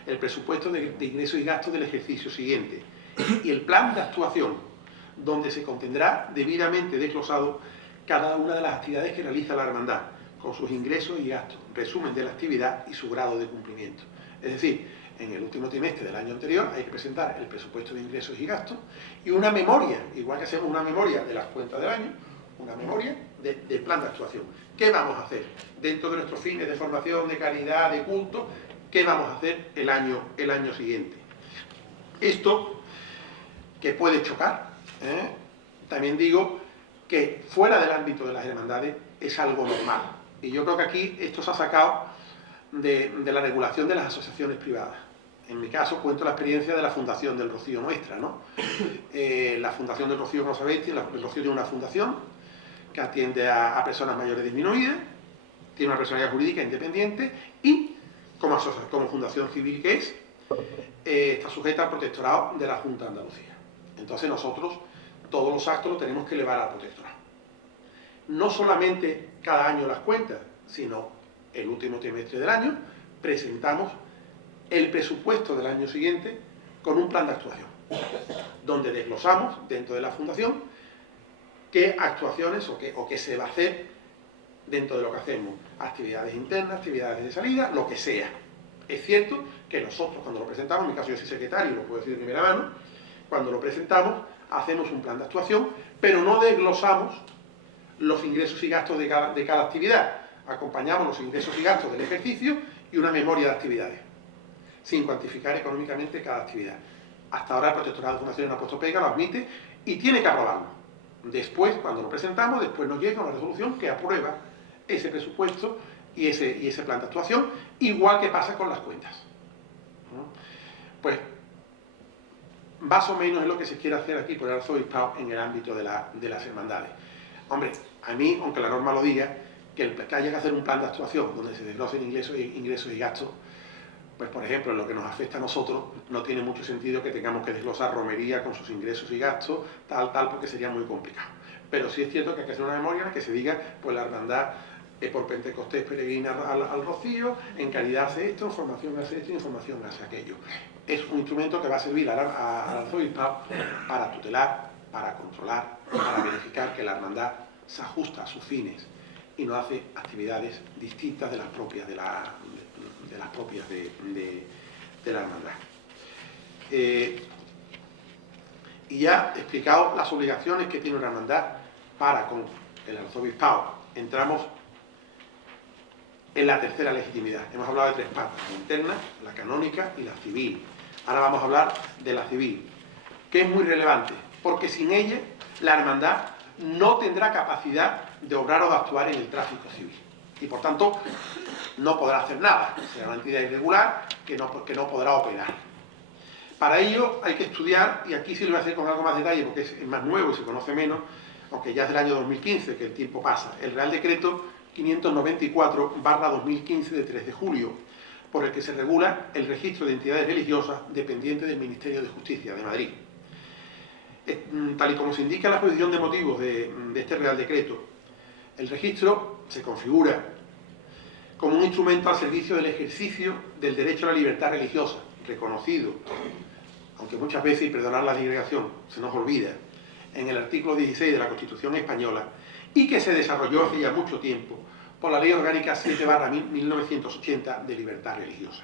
el presupuesto de ingresos y gastos del ejercicio siguiente y el plan de actuación, donde se contendrá debidamente desglosado cada una de las actividades que realiza la hermandad, con sus ingresos y gastos, resumen de la actividad y su grado de cumplimiento. Es decir, en el último trimestre del año anterior hay que presentar el presupuesto de ingresos y gastos y una memoria, igual que hacemos una memoria de las cuentas del año, una memoria del plan de actuación. ¿Qué vamos a hacer dentro de nuestros fines de formación, de caridad, de culto? ¿Qué vamos a hacer el año siguiente? Esto, que puede chocar, también digo que fuera del ámbito de las hermandades es algo normal. Y yo creo que aquí esto se ha sacado de la regulación de las asociaciones privadas. En mi caso cuento la experiencia de la Fundación del Rocío nuestra, ¿no? La Fundación del Rocío, como sabéis, el Rocío tiene una fundación que atiende a personas mayores disminuidas, tiene una personalidad jurídica independiente y, como fundación civil que es, está sujeta al protectorado de la Junta de Andalucía. Entonces nosotros todos los actos los tenemos que elevar al protectorado. No solamente cada año las cuentas, sino el último trimestre del año presentamos el presupuesto del año siguiente con un plan de actuación, donde desglosamos dentro de la Fundación qué actuaciones o qué se va a hacer dentro de lo que hacemos, actividades internas, actividades de salida, lo que sea. Es cierto que nosotros cuando lo presentamos, en mi caso yo soy secretario, lo puedo decir de primera mano, cuando lo presentamos hacemos un plan de actuación, pero no desglosamos los ingresos y gastos de cada actividad. Acompañamos los ingresos y gastos del ejercicio y una memoria de actividades, sin cuantificar económicamente cada actividad. Hasta ahora el Protectorado de Fundaciones no ha puesto pega, lo admite y tiene que aprobarlo. Después, cuando lo presentamos, después nos llega una resolución que aprueba ese presupuesto y ese plan de actuación, igual que pasa con las cuentas. Pues más o menos es lo que se quiere hacer aquí por el arzobispado en el ámbito de las hermandades. Hombre, a mí, aunque la norma lo diga, que haya que hacer un plan de actuación donde se desglosen ingresos y gastos, pues por ejemplo, en lo que nos afecta a nosotros, no tiene mucho sentido que tengamos que desglosar romería con sus ingresos y gastos, tal, porque sería muy complicado. Pero sí es cierto que hay que hacer una memoria en la que se diga, pues la hermandad por Pentecostés peregrina al Rocío, en caridad hace esto, en formación hace esto y en formación hace aquello. Es un instrumento que va a servir al arzobispado para tutelar, para controlar, para verificar que la hermandad se ajusta a sus fines y no hace actividades distintas de las propias de la hermandad. Y ya he explicado las obligaciones que tiene una hermandad para con el arzobispado. Entramos en la tercera legitimidad. Hemos hablado de tres partes: la interna, la canónica y la civil. Ahora vamos a hablar de la civil, que es muy relevante, porque sin ella la hermandad no tendrá capacidad de obrar o de actuar en el tráfico civil. Y por tanto, no podrá hacer nada. Será una entidad irregular que no podrá operar. Para ello hay que estudiar, y aquí sí lo voy a hacer con algo más detalle porque es más nuevo y se conoce menos, aunque ya es del año 2015, que el tiempo pasa, el Real Decreto 594/2015 de 3 de julio, por el que se regula el registro de entidades religiosas dependientes del Ministerio de Justicia de Madrid. Tal y como se indica en la exposición de motivos de este Real Decreto, el registro se configura como un instrumento al servicio del ejercicio del derecho a la libertad religiosa, reconocido, aunque muchas veces, y perdonar la digregación, se nos olvida, en el artículo 16 de la Constitución Española, y que se desarrolló hace ya mucho tiempo por la Ley Orgánica 7/1980 de libertad religiosa.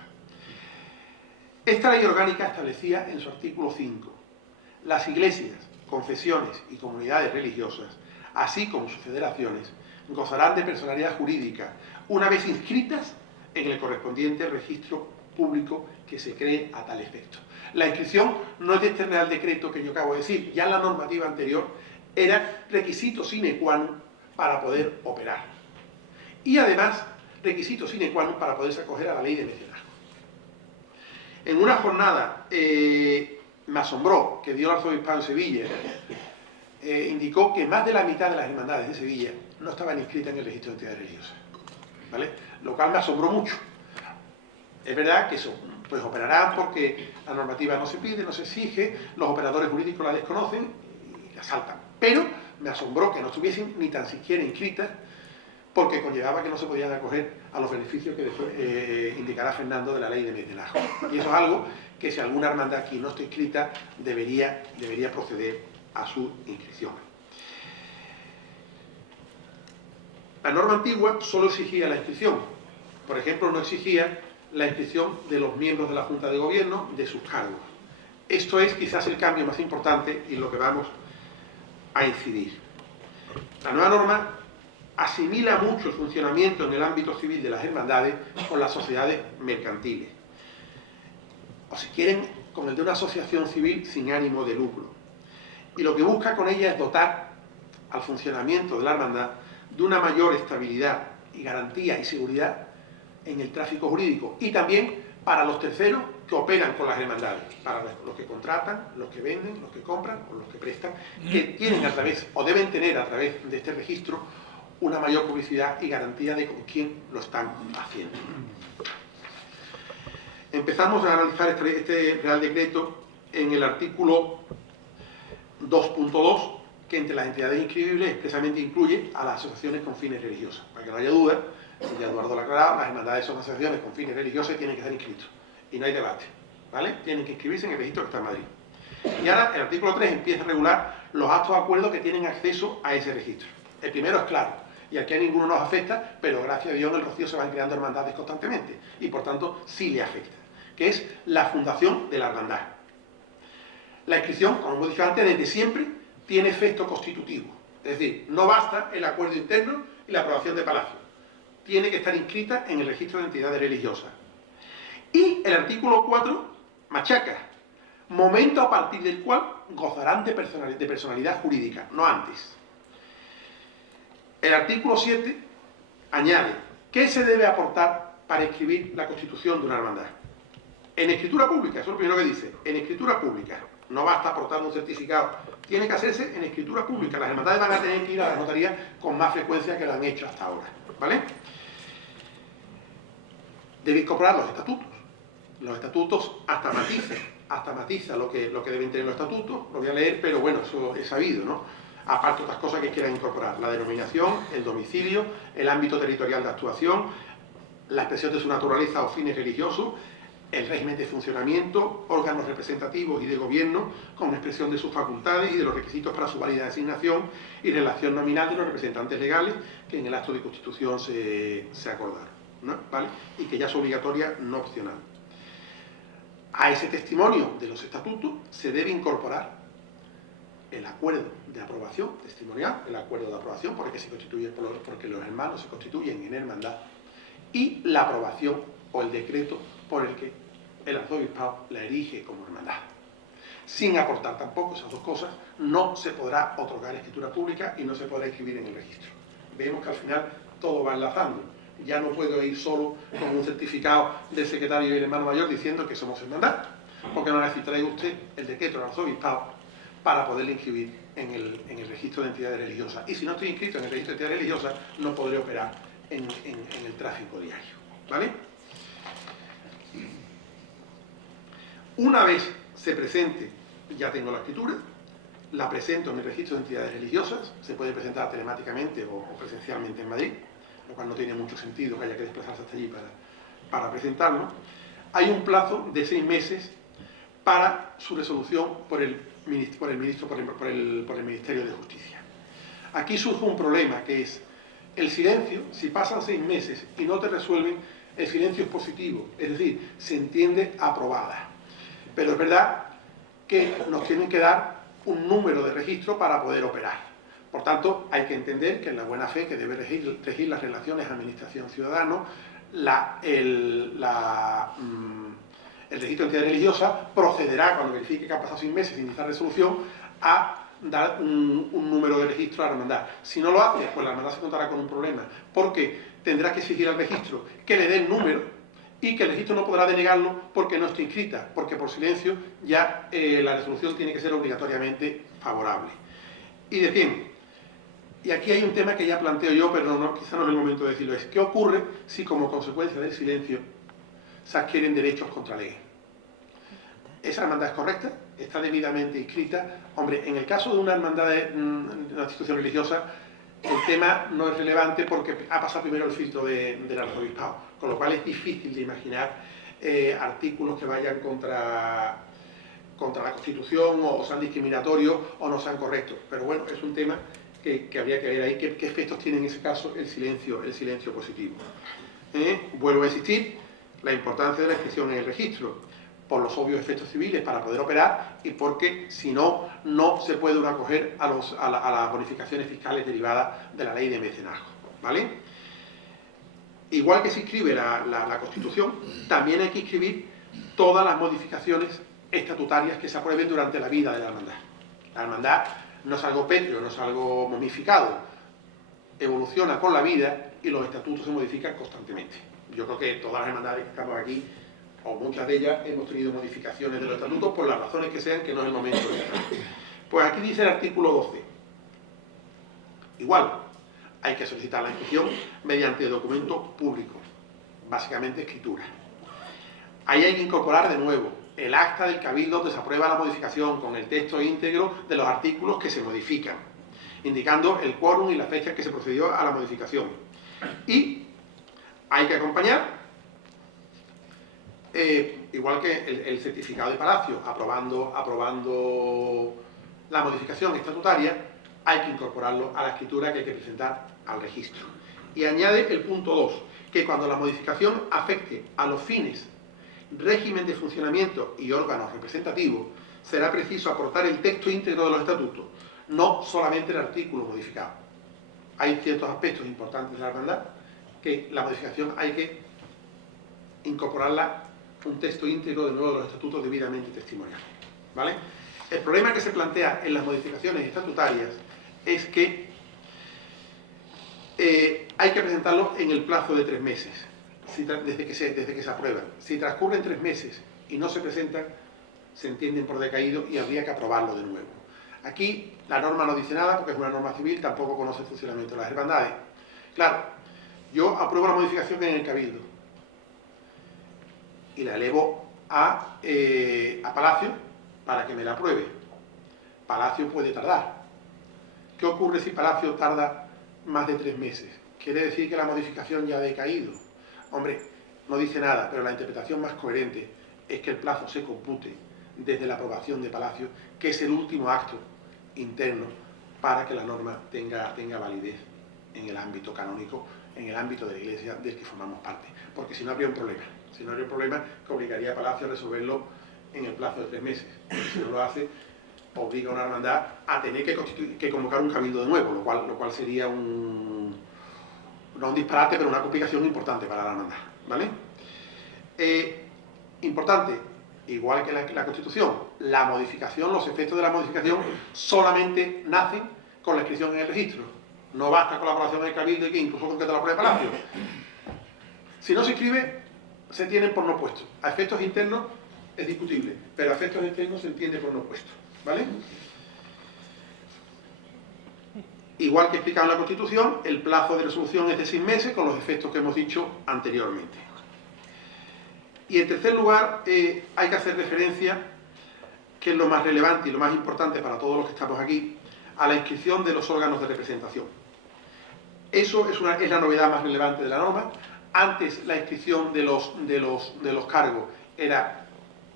Esta Ley Orgánica establecía en su artículo 5: las iglesias, confesiones y comunidades religiosas, así como sus federaciones, gozarán de personalidad jurídica una vez inscritas en el correspondiente registro público que se cree a tal efecto. La inscripción no es de este Real Decreto que yo acabo de decir, ya la normativa anterior era requisito sine qua non para poder operar. Y además, requisito sine qua non para poderse acoger a la ley de mecenazgo. En una jornada me asombró que dio el arzobispado en Sevilla, indicó que más de la mitad de las hermandades de Sevilla no estaban inscritas en el registro de entidades religiosas, ¿vale? Lo cual me asombró mucho. Es verdad que eso, pues operarán porque la normativa no se pide, no se exige, los operadores jurídicos la desconocen y la saltan. Pero me asombró que no estuviesen ni tan siquiera inscritas, porque conllevaba que no se podían acoger a los beneficios que después indicará Fernando de la ley de mecenazgo. Y eso es algo que si alguna hermandad aquí no está inscrita, debería proceder a su inscripción. La norma antigua solo exigía la inscripción. Por ejemplo, no exigía la inscripción de los miembros de la Junta de Gobierno, de sus cargos. Esto es quizás el cambio más importante y en lo que vamos a incidir. La nueva norma asimila mucho el funcionamiento en el ámbito civil de las hermandades con las sociedades mercantiles, o si quieren, con el de una asociación civil sin ánimo de lucro. Y lo que busca con ella es dotar al funcionamiento de la hermandad de una mayor estabilidad y garantía y seguridad en el tráfico jurídico, y también para los terceros que operan con las hermandades, para los que contratan, los que venden, los que compran o los que prestan, que tienen a través, o deben tener a través de este registro, una mayor publicidad y garantía de con quién lo están haciendo. Empezamos a analizar este Real Decreto en el artículo 2.2, que entre las entidades inscribibles expresamente incluye a las asociaciones con fines religiosos. Para que no haya duda, ya Eduardo lo ha aclarado, las hermandades son asociaciones con fines religiosos y tienen que estar inscritos. y no hay debate, ¿vale? Tienen que inscribirse en el registro que está en Madrid. Y ahora el artículo 3 empieza a regular los actos de acuerdo que tienen acceso a ese registro. El primero es claro, y aquí a ninguno nos afecta, pero gracias a Dios en el Rocío se van creando hermandades constantemente, y por tanto sí le afecta, que es la fundación de la hermandad. La inscripción, como hemos dicho antes, desde siempre tiene efecto constitutivo, es decir, no basta el acuerdo interno y la aprobación de Palacio, tiene que estar inscrita en el registro de entidades religiosas. Y el artículo 4 machaca, momento a partir del cual gozarán de personalidad jurídica, no antes. El artículo 7 añade, ¿qué se debe aportar para escribir la constitución de una hermandad? En escritura pública, eso es lo primero que dice, en escritura pública, no basta aportar un certificado, tiene que hacerse en escritura pública, las hermandades van a tener que ir a la notaría con más frecuencia que lo han hecho hasta ahora, ¿vale? Debe incorporar los estatutos hasta matiza lo que deben tener los estatutos, lo voy a leer, pero bueno, eso es sabido, ¿no? Aparte otras cosas que quieran incorporar, la denominación, el domicilio, el ámbito territorial de actuación, la expresión de su naturaleza o fines religiosos, el régimen de funcionamiento, órganos representativos y de gobierno, con expresión de sus facultades y de los requisitos para su válida designación y relación nominal de los representantes legales que en el acto de constitución se acordaron, ¿no? ¿Vale? Y que ya es obligatoria, no opcional. A ese testimonio de los estatutos se debe incorporar el acuerdo de aprobación testimonial, el acuerdo de aprobación porque los hermanos se constituyen en hermandad, y la aprobación o el decreto por el que el arzobispado la erige como hermandad. Sin aportar tampoco esas dos cosas, no se podrá otorgar escritura pública y no se podrá inscribir en el registro. Vemos que al final todo va enlazando. Ya no puedo ir solo con un certificado del secretario y el hermano mayor diciendo que somos hermandad, porque no necesitará usted el decreto del arzobispado para poderle inscribir en el registro de entidades religiosas. Y si no estoy inscrito en el registro de entidades religiosas, no podré operar en el tráfico diario, ¿vale? Una vez se presente, ya tengo la escritura, la presento en el registro de entidades religiosas, se puede presentar telemáticamente o presencialmente en Madrid, lo cual no tiene mucho sentido que haya que desplazarse hasta allí para presentarlo. Hay un plazo de 6 meses para su resolución por el Ministerio de Justicia. Aquí surge un problema, que es el silencio. Si pasan 6 meses y no te resuelven, el silencio es positivo, es decir, se entiende aprobada. Pero es verdad que nos tienen que dar un número de registro para poder operar. Por tanto, hay que entender que en la buena fe que debe regir las relaciones administración-ciudadano, el registro de entidades religiosas procederá, cuando verifique que han pasado 6 meses sin esta resolución, a dar un número de registro a la hermandad. Si no lo hace, pues la hermandad se encontrará con un problema, porque tendrá que exigir al registro que le dé el número, y que el registro no podrá denegarlo porque no está inscrita, porque por silencio ya la resolución tiene que ser obligatoriamente favorable. Y de bien, y aquí hay un tema que ya planteo yo, pero quizá no es el momento de decirlo, es ¿qué ocurre si como consecuencia del silencio se adquieren derechos contra ley? ¿Esa hermandad es correcta? ¿Está debidamente inscrita? Hombre, en el caso de una hermandad de una institución religiosa, el tema no es relevante porque ha pasado primero el filtro del arzobispado, con lo cual es difícil de imaginar artículos que vayan contra la Constitución o sean discriminatorios o no sean correctos. Pero bueno, es un tema que habría que ver ahí qué efectos tiene en ese caso el silencio positivo. Vuelvo a insistir, la importancia de la inscripción en el registro, por los obvios efectos civiles para poder operar y porque si no, no se puede uno acoger a las bonificaciones fiscales derivadas de la ley de mecenazgo, ¿vale? Igual que se inscribe la Constitución, también hay que inscribir todas las modificaciones estatutarias que se aprueben durante la vida de la hermandad. La hermandad no es algo pétreo, no es algo momificado, evoluciona con la vida y los estatutos se modifican constantemente. Yo creo que todas las hermandades que estamos aquí, o muchas de ellas, hemos tenido modificaciones de los estatutos por las razones que sean, que no es el momento de entrar. Pues aquí dice el artículo 12. Igual, hay que solicitar la inscripción mediante documento público, básicamente escritura. Ahí hay que incorporar de nuevo el acta del cabildo donde se aprueba la modificación con el texto íntegro de los artículos que se modifican, indicando el quórum y la fecha en que se procedió a la modificación. Y hay que acompañar igual que el certificado de Palacio, aprobando la modificación estatutaria, hay que incorporarlo a la escritura que hay que presentar al registro. Y añade el punto 2, que cuando la modificación afecte a los fines, régimen de funcionamiento y órganos representativos, será preciso aportar el texto íntegro de los estatutos, no solamente el artículo modificado. Hay ciertos aspectos importantes de la hermandad que la modificación hay que incorporarla un texto íntegro de nuevo de los estatutos debidamente testimonial, ¿vale? El problema que se plantea en las modificaciones estatutarias es que hay que presentarlo en el plazo de 3 meses, desde que se aprueban. Si transcurren 3 meses y no se presentan, se entienden por decaído y habría que aprobarlo de nuevo. Aquí la norma no dice nada porque es una norma civil, tampoco conoce el funcionamiento de las hermandades. Claro, yo apruebo la modificación en el Cabildo y la elevo a Palacio para que me la apruebe. Palacio puede tardar. ¿Qué ocurre si Palacio tarda más de 3 meses? ¿Quiere decir que la modificación ya ha decaído? Hombre, no dice nada, pero la interpretación más coherente es que el plazo se compute desde la aprobación de Palacio, que es el último acto interno para que la norma tenga validez en el ámbito canónico, en el ámbito de la Iglesia del que formamos parte. Porque si no habría un problema. Si no habría un problema que obligaría a Palacio a resolverlo en el plazo de 3 meses. Porque si no lo hace, obliga a una hermandad a tener que convocar un cabildo de nuevo, lo cual sería no un disparate, pero una complicación importante para la hermandad, ¿vale? Importante, igual que la Constitución, la modificación, los efectos de la modificación solamente nacen con la inscripción en el registro. No basta con la aprobación del cabildo y que incluso con que te la apruebe Palacio. Si no se inscribe, se tienen por no puesto. A efectos internos es discutible, pero a efectos externos se entiende por no puesto, ¿vale? Igual que explicado en la Constitución, el plazo de resolución es de 6 meses con los efectos que hemos dicho anteriormente. Y en tercer lugar, hay que hacer referencia, que es lo más relevante y lo más importante para todos los que estamos aquí, a la inscripción de los órganos de representación. Eso es la novedad más relevante de la norma. Antes la inscripción de los cargos era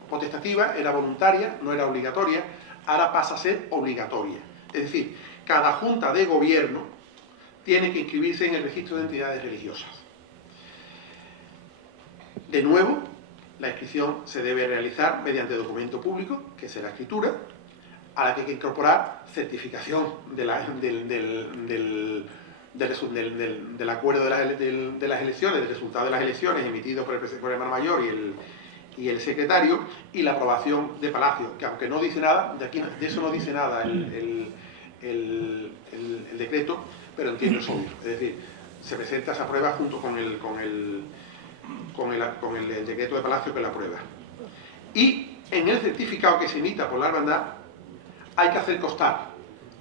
potestativa, era voluntaria, no era obligatoria. Ahora pasa a ser obligatoria. Es decir, cada junta de gobierno tiene que inscribirse en el registro de entidades religiosas. De nuevo, la inscripción se debe realizar mediante documento público, que es la escritura, a la que hay que incorporar certificación del acuerdo de las elecciones, del resultado de las elecciones emitido por el hermano mayor y el secretario, y la aprobación de Palacio, que aunque no dice nada, de eso no dice nada el decreto, pero entiendo es obvio. Es decir, se presenta esa prueba junto con el decreto de Palacio que la aprueba. Y en el certificado que se emita por la hermandad hay que hacer constar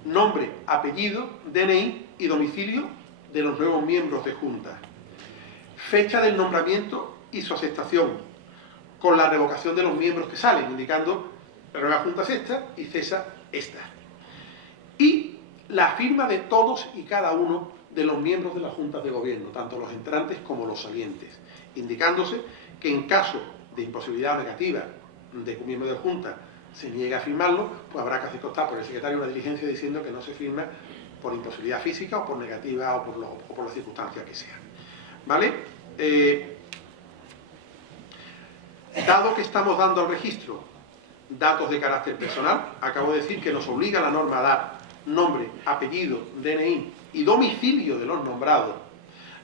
nombre, apellido, DNI y domicilio de los nuevos miembros de junta, fecha del nombramiento y su aceptación, con la revocación de los miembros que salen, indicando la nueva junta es esta y cesa esta. Y la firma de todos y cada uno de los miembros de las juntas de gobierno, tanto los entrantes como los salientes, indicándose que en caso de imposibilidad negativa de que un miembro de la junta se niegue a firmarlo, pues habrá que hacer constar por el secretario una diligencia diciendo que no se firma por imposibilidad física o por negativa o por las circunstancias que sean. ¿Vale? Dado que estamos dando al registro datos de carácter personal, acabo de decir que nos obliga la norma a dar nombre, apellido, DNI y domicilio de los nombrados,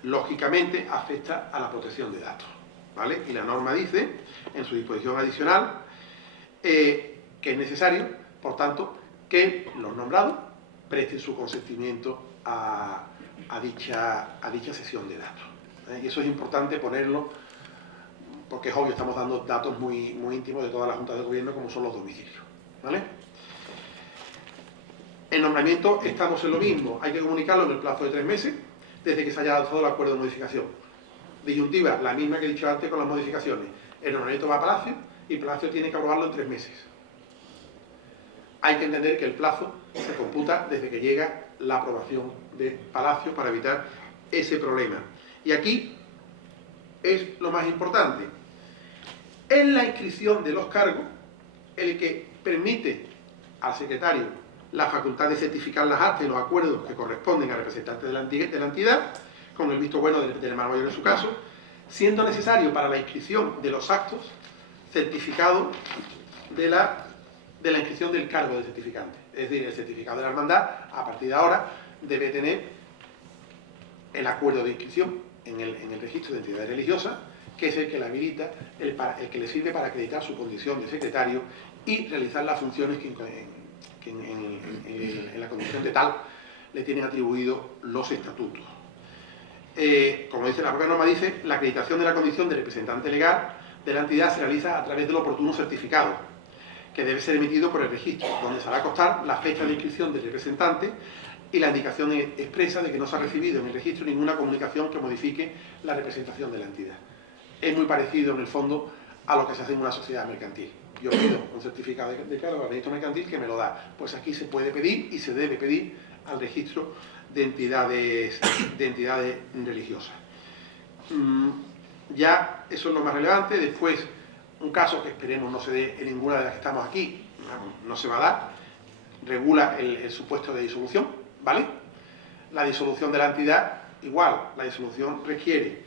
lógicamente afecta a la protección de datos, ¿vale? Y la norma dice, en su disposición adicional, que es necesario, por tanto, que los nombrados presten su consentimiento a dicha cesión de datos. Y eso es importante ponerlo, porque es obvio, estamos dando datos muy íntimos de todas las juntas de gobierno, como son los domicilios, ¿vale? El nombramiento, estamos en lo mismo, hay que comunicarlo en el plazo de 3 meses, desde que se haya alzado el acuerdo de modificación. Disyuntiva, la misma que he dicho antes con las modificaciones. El nombramiento va a Palacio y Palacio tiene que aprobarlo en 3 meses. Hay que entender que el plazo se computa desde que llega la aprobación de Palacio para evitar ese problema. Y aquí es lo más importante. en la inscripción de los cargos, el que permite al secretario la facultad de certificar las actas y los acuerdos que corresponden a representantes de la entidad, con el visto bueno del hermano mayor en su caso, siendo necesario para la inscripción de los actos certificado de la inscripción del cargo del certificante. Es decir, el certificado de la hermandad, a partir de ahora, debe tener el acuerdo de inscripción en el registro de entidades religiosas, que es el que le habilita, el que le sirve para acreditar su condición de secretario y realizar las funciones que en la condición de tal le tienen atribuidos los estatutos. Como dice la propia norma, dice, la acreditación de la condición de representante legal de la entidad se realiza a través del oportuno certificado, que debe ser emitido por el registro, donde se hará constar la fecha de inscripción del representante y la indicación expresa de que no se ha recibido en el registro ninguna comunicación que modifique la representación de la entidad. Es muy parecido, en el fondo, a lo que se hace en una sociedad mercantil. Yo pido un certificado de cargo al registro mercantil que me lo da. Pues aquí se puede pedir y se debe pedir al registro de entidades religiosas. Ya eso es lo más relevante. Después, un caso que esperemos no se dé en ninguna de las que estamos aquí, no se va a dar, regula el supuesto de disolución, ¿vale? La disolución de la entidad, igual, la disolución requiere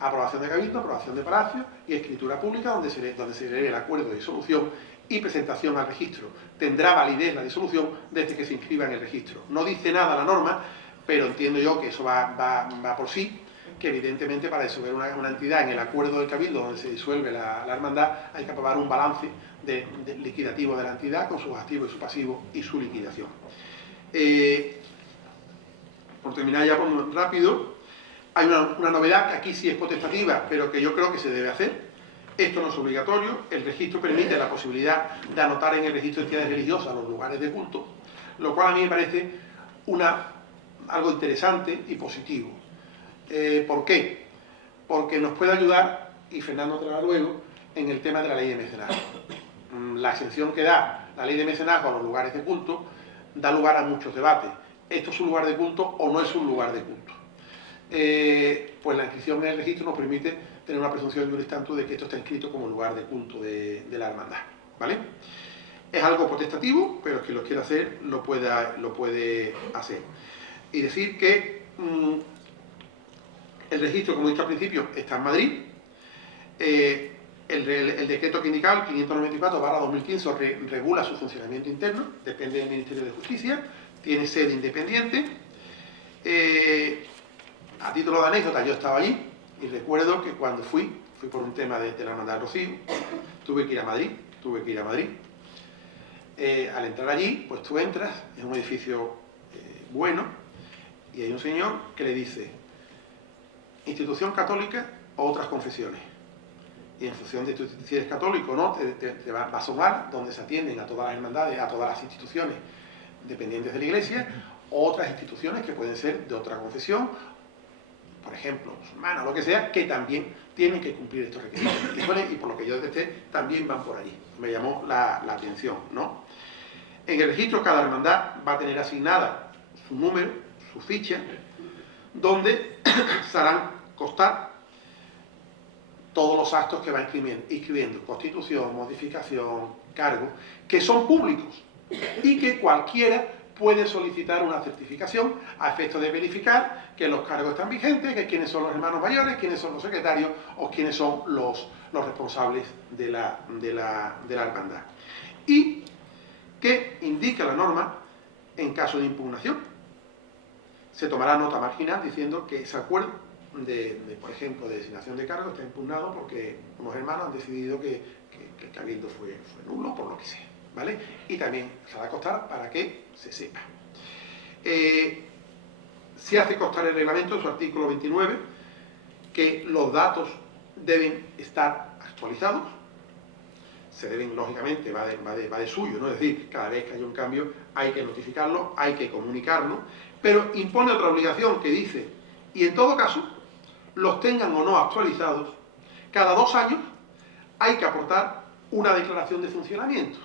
aprobación de cabildo, aprobación de palacio y escritura pública donde se lee el acuerdo de disolución y presentación al registro. Tendrá validez la disolución desde que se inscriba en el registro. No dice nada la norma, pero entiendo yo que eso va por sí, que evidentemente para disolver una entidad en el acuerdo del cabildo donde se disuelve la hermandad hay que aprobar un balance liquidativo de la entidad con sus activos y su pasivo y su liquidación. Por terminar ya rápido, hay una novedad que aquí sí es potestativa, pero que yo creo que se debe hacer. Esto no es obligatorio. El registro permite la posibilidad de anotar en el registro de entidades religiosas los lugares de culto, lo cual a mí me parece algo interesante y positivo. ¿Por qué? Porque nos puede ayudar, y Fernando entrará luego, en el tema de la ley de mecenazgo. La exención que da la ley de mecenazgo a los lugares de culto da lugar a muchos debates. ¿Esto es un lugar de culto o no es un lugar de culto? Pues la inscripción en el registro nos permite tener una presunción juris tanto de que esto está inscrito como lugar de culto de la hermandad, ¿vale? Es algo potestativo, pero quien lo quiera hacer lo puede hacer. Y decir que el registro, como he dicho al principio, está en Madrid. El decreto que indicaba, el 594/2015, regula su funcionamiento interno, depende del Ministerio de Justicia, tiene sede independiente. A título de anécdota, yo estaba allí y recuerdo que cuando fui por un tema de la hermandad de Rocío, tuve que ir a Madrid. Al entrar allí, pues tú entras, es un edificio bueno, y hay un señor que le dice institución católica o otras confesiones. Y en función de si eres católico o no, te vas a sumar donde se atienden a todas las hermandades, a todas las instituciones dependientes de la Iglesia, o otras instituciones que pueden ser de otra confesión, por ejemplo, musulmana o lo que sea, que también tienen que cumplir estos requisitos. Y por lo que yo detecté, también van por allí. Me llamó la atención, ¿no? En el registro, cada hermandad va a tener asignada su número, su ficha, donde se harán constar todos los actos que va inscribiendo, constitución, modificación, cargo, que son públicos y que cualquiera puede solicitar una certificación a efecto de verificar que los cargos están vigentes, que quiénes son los hermanos mayores, quiénes son los secretarios o quiénes son los responsables de la hermandad. Y que indica la norma en caso de impugnación. Se tomará nota marginal diciendo que ese acuerdo por ejemplo, de designación de cargo está impugnado porque unos hermanos han decidido que el cabildo fue nulo, por lo que sea, ¿vale? Y también se hará constar para que se sepa. Se hace constar el reglamento en su artículo 29 que los datos deben estar actualizados, se deben, lógicamente, va de suyo, ¿no? Es decir, cada vez que hay un cambio hay que notificarlo, hay que comunicarlo, pero impone otra obligación que dice, y en todo caso, los tengan o no actualizados, cada 2 años hay que aportar una declaración de funcionamiento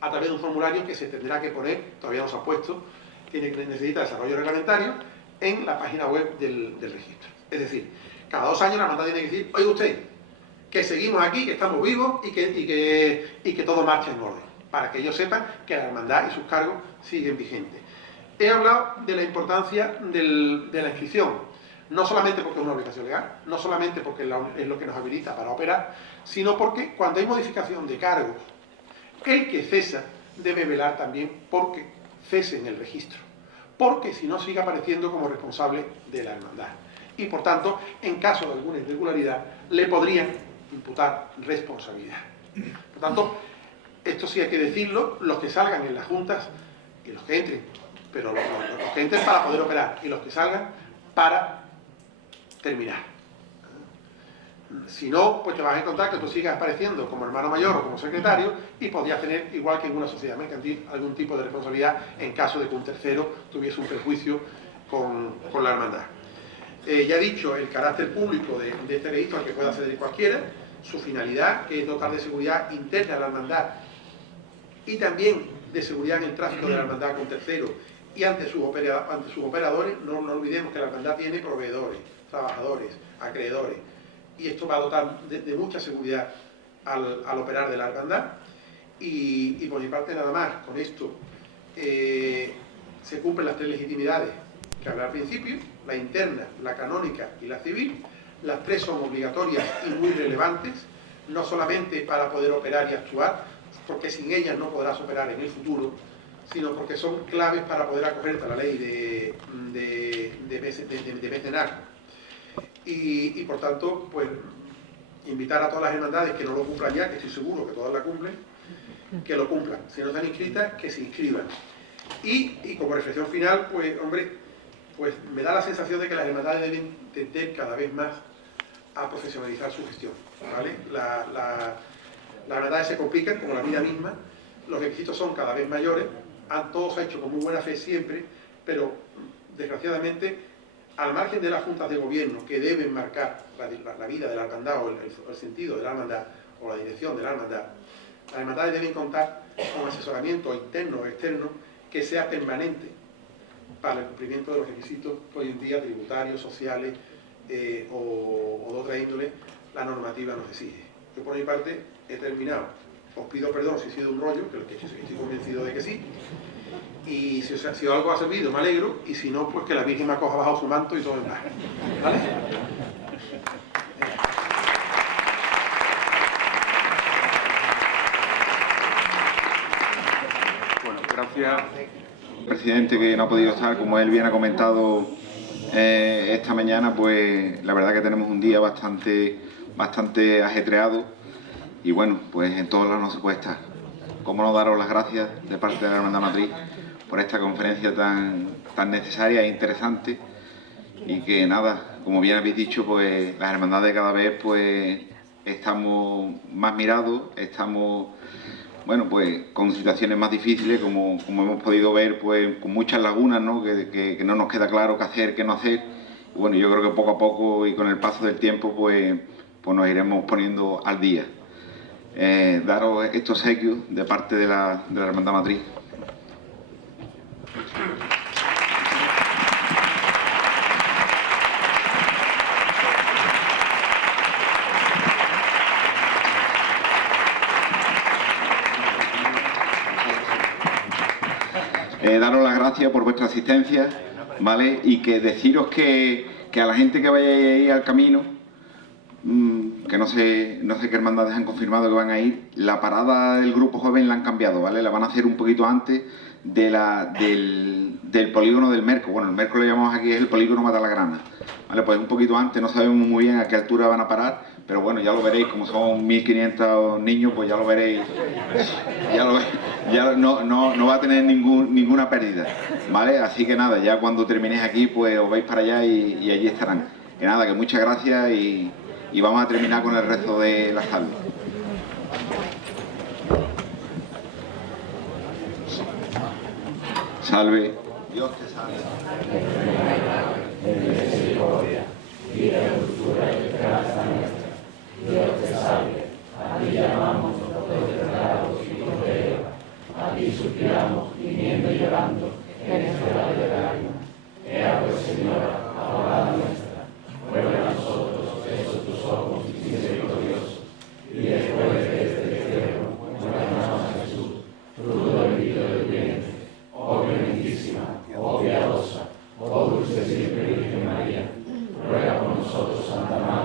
a través de un formulario que se tendrá que poner, todavía no se ha puesto, necesita desarrollo reglamentario en la página web del registro. Es decir, cada 2 años la hermandad tiene que decir, oye usted, que seguimos aquí, que estamos vivos y que todo marcha en orden, para que ellos sepan que la hermandad y sus cargos siguen vigentes. He hablado de la importancia de la inscripción, no solamente porque es una obligación legal, no solamente porque es lo que nos habilita para operar, sino porque cuando hay modificación de cargos, el que cesa debe velar también porque cese en el registro, porque si no sigue apareciendo como responsable de la hermandad. Y por tanto, en caso de alguna irregularidad, le podrían imputar responsabilidad. Por tanto, esto sí hay que decirlo, los que salgan en las juntas y los que entren, pero los que entren para poder operar y los que salgan para terminar. Si no, pues te vas a encontrar que tú sigas apareciendo como hermano mayor o como secretario y podrías tener, igual que en una sociedad mercantil, algún tipo de responsabilidad en caso de que un tercero tuviese un perjuicio con la hermandad. Ya he dicho el carácter público de este registro al que puede acceder cualquiera, su finalidad, que es dotar de seguridad interna a la hermandad y también de seguridad en el tráfico de la hermandad con terceros y ante sus operadores. No olvidemos que la hermandad tiene proveedores, trabajadores, acreedores, y esto va a dotar de mucha seguridad al operar de la hermandad. Y por mi parte nada más, con esto se cumplen las tres legitimidades que hablé al principio, la interna, la canónica y la civil. Las tres son obligatorias y muy relevantes, no solamente para poder operar y actuar, porque sin ellas no podrás operar en el futuro, sino porque son claves para poder acogerte a la ley de mecenazgo. Y por tanto, pues invitar a todas las hermandades que no lo cumplan ya, que estoy seguro que todas la cumplen, que lo cumplan. Si no están inscritas, que se inscriban. Y como reflexión final, pues hombre, pues me da la sensación de que las hermandades deben tender cada vez más a profesionalizar su gestión, ¿vale? Las hermandades se complican, como la vida misma, los requisitos son cada vez mayores, todos se ha hecho con muy buena fe siempre, pero desgraciadamente, al margen de las juntas de gobierno que deben marcar la vida de la hermandad o el sentido de la hermandad o la dirección de la hermandad, las hermandades deben contar con asesoramiento interno o externo que sea permanente para el cumplimiento de los requisitos que hoy en día tributarios, sociales o de otra índole la normativa nos exige. Yo por mi parte he terminado. Os pido perdón si he sido un rollo, que estoy convencido de que sí. Y si algo ha servido, me alegro, y si no, pues que la Virgen me acoja bajo su manto y todo en paz. ¿Vale? Bueno, gracias. Presidente que no ha podido estar, como él bien ha comentado esta mañana, pues la verdad que tenemos un día bastante ajetreado y bueno, pues en todos lados no se puede estar. Cómo no daros las gracias de parte de la Hermandad Matriz por esta conferencia tan necesaria e interesante y que nada, como bien habéis dicho, pues las hermandades cada vez pues estamos más mirados, estamos bueno, pues con situaciones más difíciles, como hemos podido ver, pues con muchas lagunas, ¿no? Que no nos queda claro qué hacer, qué no hacer. Y bueno, yo creo que poco a poco y con el paso del tiempo, pues nos iremos poniendo al día. Daros estos obsequios de parte de la Hermandad Matriz. Daros las gracias por vuestra asistencia, ¿vale? Y que deciros que a la gente que vaya a ir al camino, que no sé qué hermandades han confirmado que van a ir, la parada del grupo joven la han cambiado, ¿vale? La van a hacer un poquito antes del polígono del Merco. Bueno, el Merco lo llamamos aquí, es el polígono Matalagrana, ¿vale? Pues un poquito antes, no sabemos muy bien a qué altura van a parar, pero bueno, ya lo veréis, como son 1500 niños, pues ya lo veréis, ya no va a tener ninguna pérdida, ¿vale? Así que nada, ya cuando terminéis aquí, pues os vais para allá y allí estarán. Que nada, que muchas gracias y vamos a terminar con el resto de la salve. Salve. Dios te salve. Dios te salve, a ti llamamos los pecados y corderos, a ti suspiramos, gimiendo y llorando, en esta hora de lágrimas. Ea pues, Señora, abogada nuestra, vuelve a nosotros, esos tus ojos misericordiosos, nosotros, Santa Madre